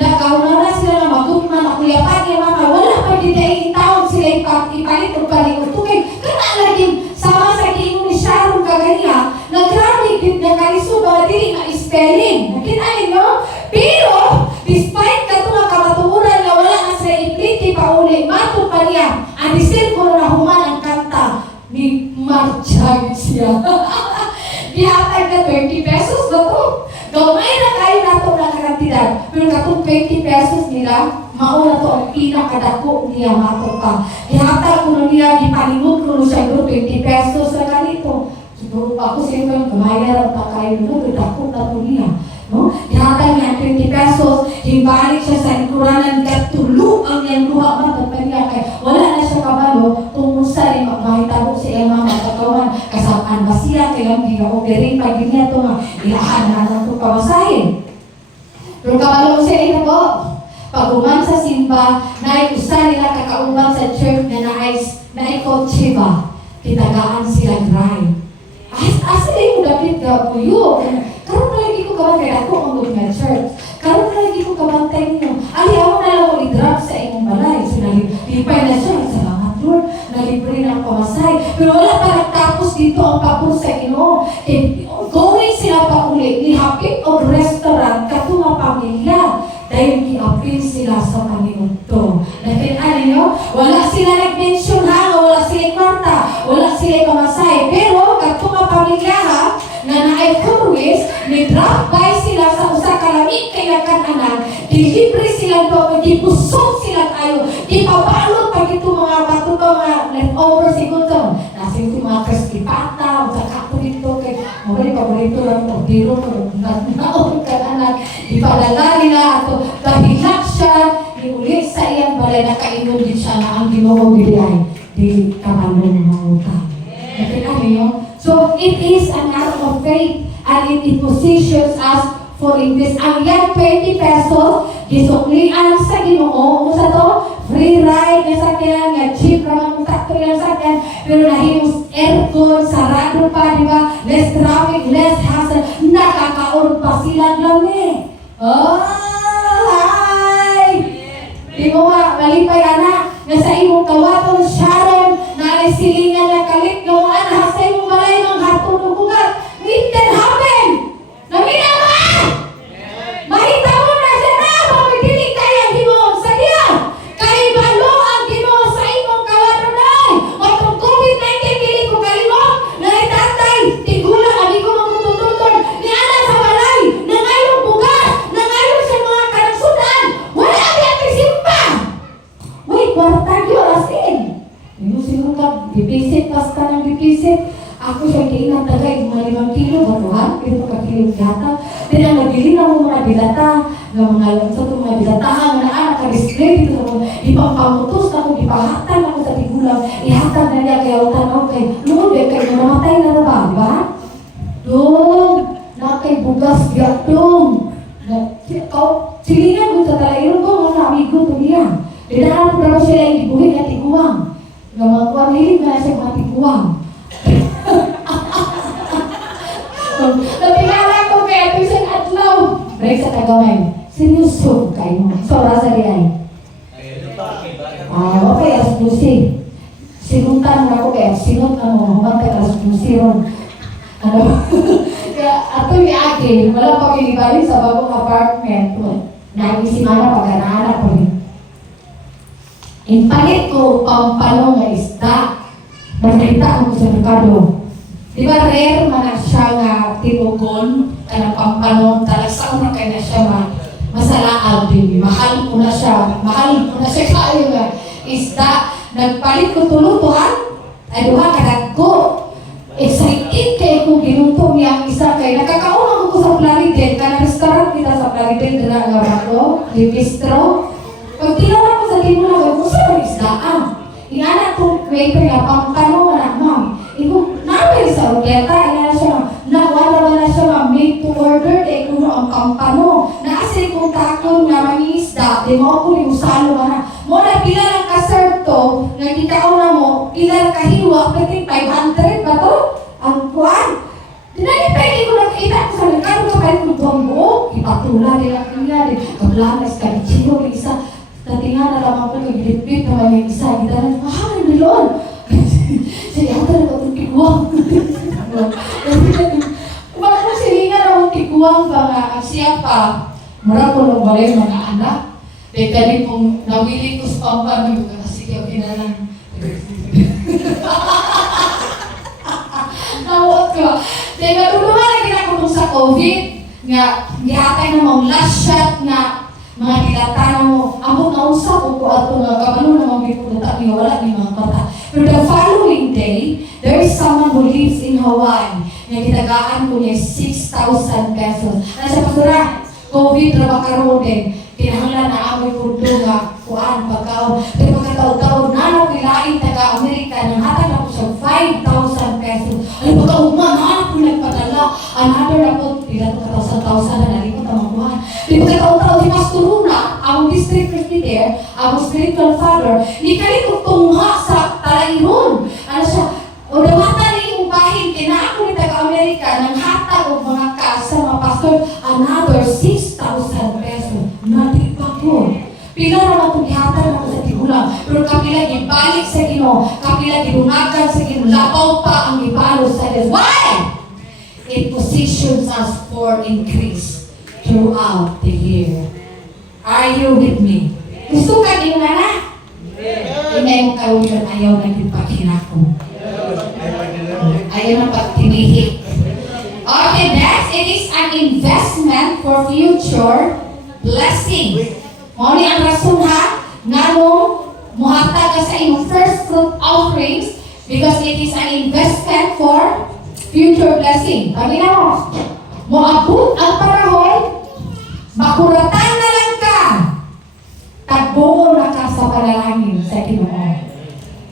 nagkauna na sila nga magugma na kuyapan ni mama, wala pa gid ay taon sila ipalit og palingon to kay kana laging sama sa giingon ni Sharon kaganya, naggrabe gid nagkalisod ba dili na spelling. Nakita ninyo? Pero despite kato nga kamatuoran nga wala na sila ipliti pa uli, mato pa niya. Ang disir ko na human ang kanta ni Marchag siya. Gihatag na 20 pesos na to. Gamay na kayo na ito na kantidad. Pero katong 20 pesos nila, mauna to ang pinakadako niya mato pa. Gihatag ko na niya, gipalimot ko na siya 20 pesos na ganito. Siguro ako siyempre, kumayar pa kayo na, dako na to niya. No? Gihatag niya 20 pesos, hibalik siya sa likuranan, katulog ang niyang luha mato pa niya. Kaya wala na siya kabalo, kung sa rin makahitabo siya mga kakawan, kasapaan ba siya, kaya hindi ka okay pag niya ito nga, ilahan na lang ito pawasahin. Pero kabalo siya ito po, pag uman sa simba, naikusa nila kakauban sa church na naikotse ba, kitagaan sila drive. Asa yung dapit ka po yun? Karoon na lagi ko kabantay, ako ang good nga church. Karoon na lagi ko kabantay niyo. Ali, ako na lang ko i-drop sa inyong balay. So, nalipay na siya. Salamat, Lord. Nalibre na ang pamasay. Pero wala pa nagtapos dito ang papur sa Ginoo. going sila pa uli, nihapit o restaurant, katong pamilya. Dahil giapil sila sa Panginoon to. Nakitaan ninyo? Wala sila nag-mention ha, wala sila kwarta, wala sila kamasay. Pero, katong pamilya ha, na naay tourist, ni-drop by sila sa usa kalamig kay nagkananan, dilibre sila doon, gipusog sila tayo, gipabalot pag ito mga bato pa, mga leftover siguro. Nasin ito mga crispy pata, sa kato dito, kay mga paborito lang ito, diro, naon kananan, ipadala nila ato, dahilak siya, iulit sa iyang balay, nakainom din siya na ang ginawang bibiyay, di kamalong mga utang. Nakita niyo? So, it is an act of faith and it positions us for invest. Ang yan, 20 pesos, gisuklian sa Ginoo. Sa to, free ride na sakyan, nga cheap naman kung sakto yung sakyan, pero nahimos aircon, sarado pa, di ba? Less traffic, less hassle, nakakaon pa silang lamig. Oh, hi! Di mo nga, malipay anak, nga sa imong kawaton, Sharon, silingan na kalit gawaan, hasay mo balay ng hatong nubugat. It can happen! Namina ba? Mahita mo na siya na, pamidili kaya Ginoo sa diya. Kay balo ang Ginoo sa imong kawatunay. Matong COVID-19, pili ko kalimot, nangitatay, tigulang, amigo magutututun, ni Ana sa balay, nangayong bugas, nangayong sa mga kanagsudan, wala biyang isimpa. Uy, kwarta yun, asin. Yung siguro ka, dipisit, basta ng dipisit. Ako siya kainan tagay, mga 5 kilo, baruhan, pero ka kilo yata. Then ang nabili na mo mga dilata, ng mga sa itong mga dilatahan, na anak, ka-display dito sa mga, ipampamutos na mo, ipahatan ako sa tigulang, ihatag na niya kaya utanaw kay, noon, kay namatay na ba, di ba? Doon, na kay bugas gatong. Silingan mo sa talayon ko, mga amigo to niya. Dinaan ko na sila yung ibuhin at iguang. Nga mga kuwang hilig na siya mga tiguang. Natingala ko kaya ito isang atlaw. Break sa tagamay. Seryoso kayo mo. Sora sa diyan. Okay, aspusi. Sinuntan mo ako kaya sinut na mo. Humantay aspusi ron. Ano? Kaya ato ni Ate, wala pa pinibalik sa bagong apartment. Naisimana pag-anak ko rin. Impalit ko pampano nga isda. Nakita ko sa Ricardo. Di ba rare man na siya nga tinugon kanang pampano, talasaw na kaya na siya masalaal din. Mahal ko na siya kayo nga isda. Nagpalit ko tulutuhan, ay duha kadag ko. Excited kayo kung ginutom niya ang isa kay nakakaunang ko sa Plaridel, kanang restaurant kita sa Plaridel na nga ko, di bistro. Pag tinawag ko sa tinulang, kung saan ang isdaan? Ingana kong waiter nga, pampano na, ma'am. Namin sa orketa, ingana siya, nawala na siya, made to order, kuno ang pampano. Naasay kong takon nga mangisda, di mo ako yung salo na. Muna, pila lang ka-serve to, nga ikaw na mo, pila lang kahiwa, pwede 500 ba to? Ang kuwan. Dinalipay ko nakita ko sa likado ka kayo kung buong ipatula nila kanya, kablanas ka, chino, isa. Tatingan na lamang ko, nag-lipit naman yung isa, gidalan, mahal na yun. Sige, ako na itong tikuwang. Kung silingan ang tikuwang pa nga, siya pa, mura ko nung balay mga anak. Dahil kani pong nawili ko sa pampano, sige, okay na lang. Nawot ko. Dahil natulungan na kinakutong sa COVID, nga, gihatay na mong last shot nga, mga dilatana mo, amot na usap ko ato nga kabalo na mga bipudata niyo, wala ni mga kata. Pero the following day, there is someone who lives in Hawaii na kitagaan ko niya 6,000 pesos. Nasa pasura, COVID na makaroon din. Kinahanglan na amoy punto nga kuan pagkaon. Pero pagkataon-taon na ako kilain taga-Amerika nang hatag ako siya 5,000 pesos. Ay pagkaugman, hanap ko nagpadala. Another ako, pila to 1,000 na nalimot ang makuhan. Di pagkataon-taon, si Pastor Luna, ang district presbyter, ang spiritual father, ni kalit ko tungha sa talairon. Ano siya, o dawatan ni yung bahin, kinaako ni taga-Amerika nang hatag o mga sa mga pastor, another 6,000 pesos. Natipag ko. Pila naman itong ihatag ako sa tigulang. Pero kapila ibalik sa Ginoo, kapila gibunagan sa Ginoo, labaw pa ang ibalo sa Diyos. Why? It was positions us for increase throughout the year. Are you with me? Gusto ka din na? Hindi mo kawilan, ayaw na din paghinako. Ayaw na pagtinihik. Okay, next, it is an investment for future blessing. Muli ang rason ha, nga nung muhatag ka sa iyong first fruit offerings because it is an investment for future blessing. Paginaw, moabot ang panahon, makuratan na lang ka, tagbuo na ka sa panalangin sa Ginoo.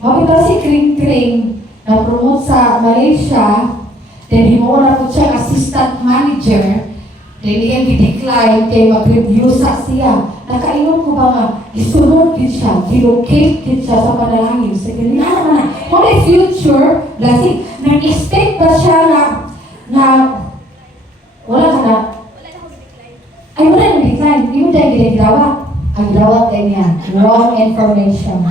Mabito si Kring Kring na promote sa Malaysia, then himuo na po siya assistant manager, then iyang i-decline kay mag-review sa siya. Nakainom ko ba nga, isunod din siya, relocate din siya sa panalangin. Sa ganyan naman na, what a future blessing. Nag-expect ba siya na wala ka na, ay wala nang decline, hindi mo dahil ginagawat. Ang gawat tayo niya, wrong information.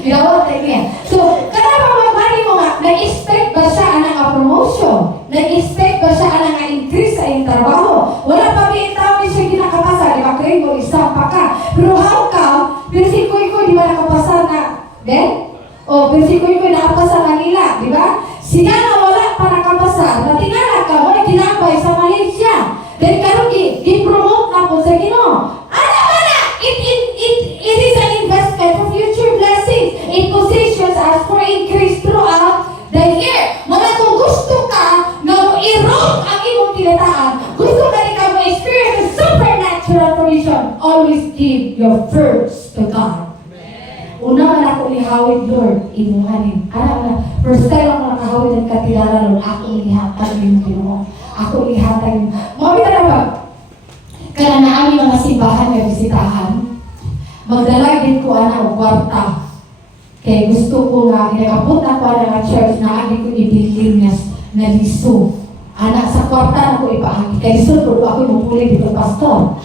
Gawat tayo niya. So, karama mamani mo nga, nag-expect ba siya ang promotion? Nag-expect ba siya ang increase sa iyong trabaho? Wala pa may tao siya ginakapasa, di ba kayo mo, isang pa ka. Pero how come, pero si Kuy Kuy, di ba nakapasa na, Ben? O, pero si Kuy Kuy nakapasa na nila, di ba? Sila na wala pa nakapasa, natingala ka, wala ginapay sa Malaysia. Then karon i-promote na po sa Ginoo. Ano ba na? It is an investment for future blessings. It positions us for increase throughout the year. Muna kung gusto ka na i-rock ang imong kinataan, gusto ka rin ka ma-experience supernatural provision, always give your first to God. Una man ako ihawid, Lord, imuhanin. Ano, first time ako nakahawid ng katilala, Lord, ako ihatag yung Ginoo. Ako ihatag yung... Mawita na ba? Kaya na aming mga simbahan na bisitahan, magdalagin ko o kwarta. Kaya gusto ko nga, inakapot na ko nga church na aming ko ibilin na liso. Anak sa kwarta na ko ipahagi. Kaya liso ko ako yung mapuli dito, pastor.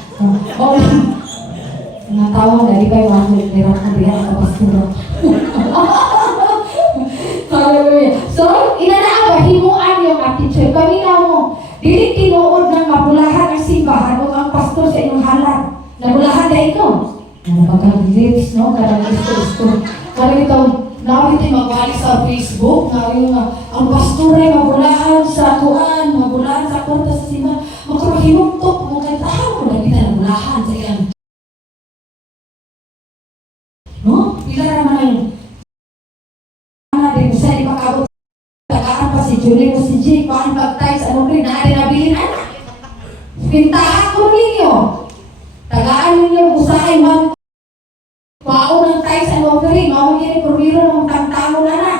Mga tawang dali kayo ang nirang karihan sa pastor. Hallelujah. So, inanaan ba, himuan yung attitude. Paminaw mo, dili tinuod ng mabulahan ang simbahan o ang pastor sa inyong halan. Nabulahan na ito. Napagkag-lips, no? Karang gusto. Karang ito, nakapit yung magbalik sa Facebook, karang ang pastor ay mabulahan sa kuan, mabulahan sa kwarta sa simbahan. Magkabahimugtok, magkatahan mo na kita nabulahan sa ilang. No? Pila naman ang sa ipakabot tagaan pa si Julie o si Jake paano pag-type sa anong rin na nabilin anak pintahan ko ninyo tagaan ninyo usahay man pao ng type sa anong rin mawag yan ipurmiro ng tangtao na na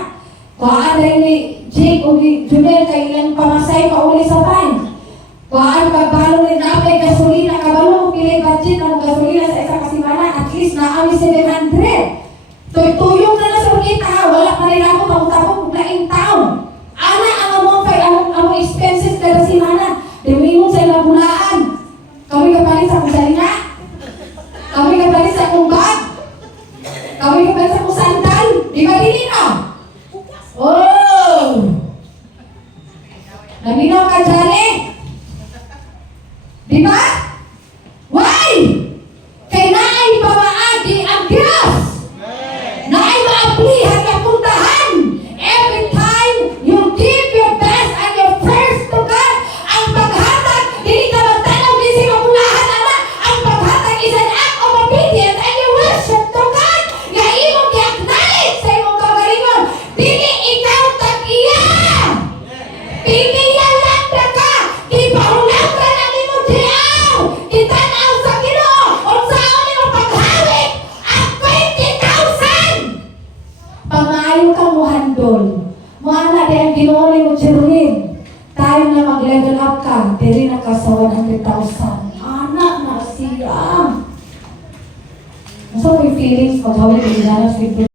paan rin ni Jake o ni Julie kay ilang pamasay pa uli sa pan paan pagbalo rin napay gasolina kabalo pilay budget ng gasolina sa isang kasimana at least na 700 tuyong na sa kita ha, wala pa rin ako tapos laing taon. Ana ang among pay ang expenses kada simana. Dimimong sa ilabulaan. Kami kapalit sa akong salina. Kami kapalit sa akong bag. Kami kapalit sa akong sandal. Di ba din ito? Oh! Naminaw ka dyan eh. Di ba? Why? Kay naay pamaagi ang Diyos. Naay maaplihan na puntahan. Every time you give your best and your first to God, ang paghatag, hindi ka magtanaw, di siya mapulahan, anak. Ang paghatag is an act of obedience and you worship to God. Nga imong i-acknowledge sa imong kagalingon. Dili ikaw tag-iya. Piniya lang na ka. Ipahulang ka ng imong diyaw. Kitanaw sa Ginoo. Unsaon imong paghawik ang 20,000. Pangayo ka mo handol. Mana di ang Ginoo ni mo Jerusalem. Tayo na mag-level up ka. Dili na ka sa 100,000. Anak na siya. Masa ko yung feelings paghawik ng ilanas with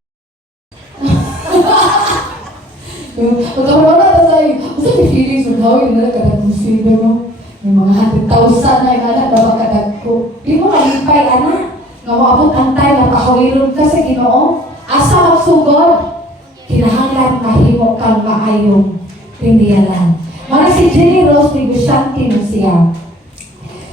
pagkawala na sa'yo. Masa ko yung feelings paghawik na kadag mo sila, no? Yung mga 100,000 na yung anak na makadag ko. Di mo malipay, anak. Nga maabot ang tayo na pakawilod ka sa Ginoo. Asa magsugod, kinahanglan mahimo kang maayong tindiyalan. Mga si Jenny Rose, negosyante na siya.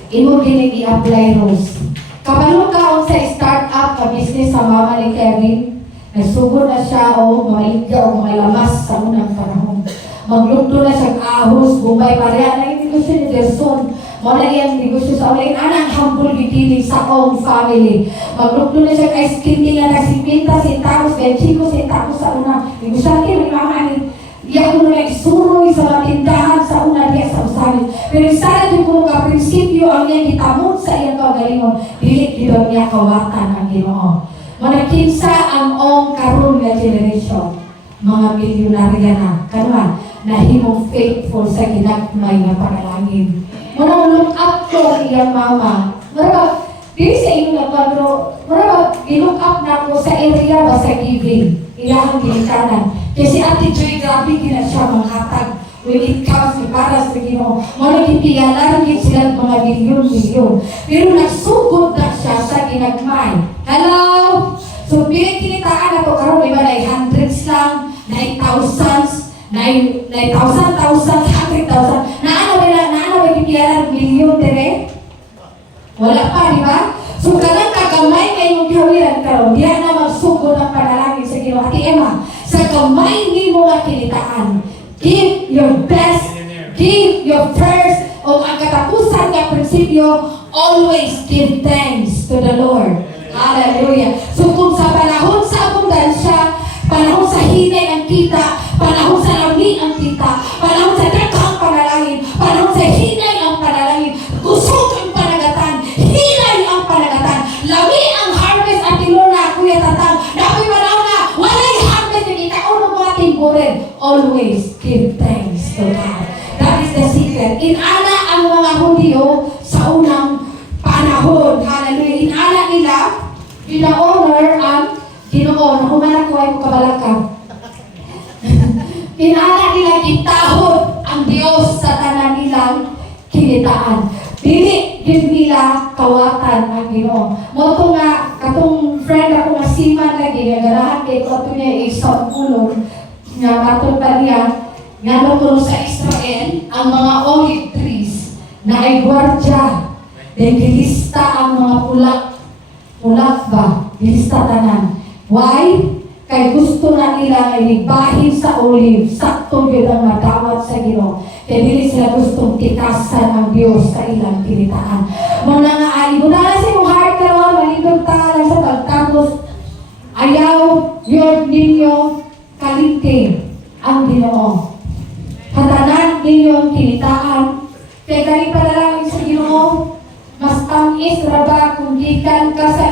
Imo gining i-apply, Rose. Kabalo ka sa start-up ka business sa mama ni Kevin, nagsugod na siya o maligya o mga lamas sa unang panahon. Maglugdo na siyang ahos, bumay pareha na yung negosyo ni Gerson. Muna yung negosyo sa ulay, anang humble beginning sa own family. Maglugdo na siya kay skinny nga na 50 centavos, 25 centavos sa una. Negosyante, may mama ni iya ko na isuroy sa mga tindahan sa una diya sa usahin. Pero sana yung kung ka prinsipyo ang niya gitamod sa iyang kagalingon, dili gidon niya kawatan ang Ginoo. Muna kinsa ang ong karon nga generation, mga milyonarya na, kanuhan, nahimong faithful sa ginagmay nga panalangin. Muna look up ko ang iyang mama. Muna dili sa inyo na pero muna look up na ko sa area ba sa giving. Ilahang ginikanan. Kasi Ate Joy, grabe gina siya manghatag when it comes to para sa Ginoo. Muna gipiyalan gid sila mga milyon-milyon. Pero nagsugod na siya sa ginagmay. Hello? So, bilang kinitaan na ito, karoon iba na hundreds lang, na thousands, na thousand, 100,000. Na ano ba gipiyalan milyon dire? Wala pa, di ba? So, kanang kagamay ngayong gawiran karon, diyan na magsugod ang panalangin sa Ginoo. Ate Emma, sa kamay ni mo ang kinitaan, give your best, give your first, o ang katapusan ng prinsipyo, always give thanks to the Lord. Hallelujah. So kung sa panahon sa abundansya, panahon sa hinay ang kita, panahon sa lami ang kita, panahon sa daghang panalangin, panahon sa hinay ang panalangin, kusog ang panagatan, hinay ang panagatan, lami ang harvest at Luna, Kuya Tatang, nakoy panahon na, walay harvest na ikaon ng mga timburin. Always give thanks to God. That is the secret. Inala ang mga Hudyo sa unang panahon. Hallelujah. Inala nila, gina-honor ang Ginoo. Nakumanak ko ay kabalaka. Inala nila, gitahod ang Diyos sa tanan nilang kinitaan. Dili din nila kawatan ang Ginoo. Moto nga, katong friend ako nga siman lagi, nagarahan kay ko ito niya isang ulong, nga matong pa niya, nga matulong sa Israel, ang mga olive trees na ay gwardya. Then gilista ang mga pulak ba? Gilista tanan. Why? Kay gusto na nila ay bahin sa olive, sakto yun ang madawat sa Ginoo. Kaya dili sila gustong tikasan ang Diyos sa ilang kinitaan. Muna nga ay, muna na sa iyong heart karon, malibang tayo sa pagtapos, ayaw yun ninyo kalinting ang Ginoo. Katanan ninyong kinitaan, kaya galing panalangin sa Ginoo, mas tamis raba kung gikan ka sa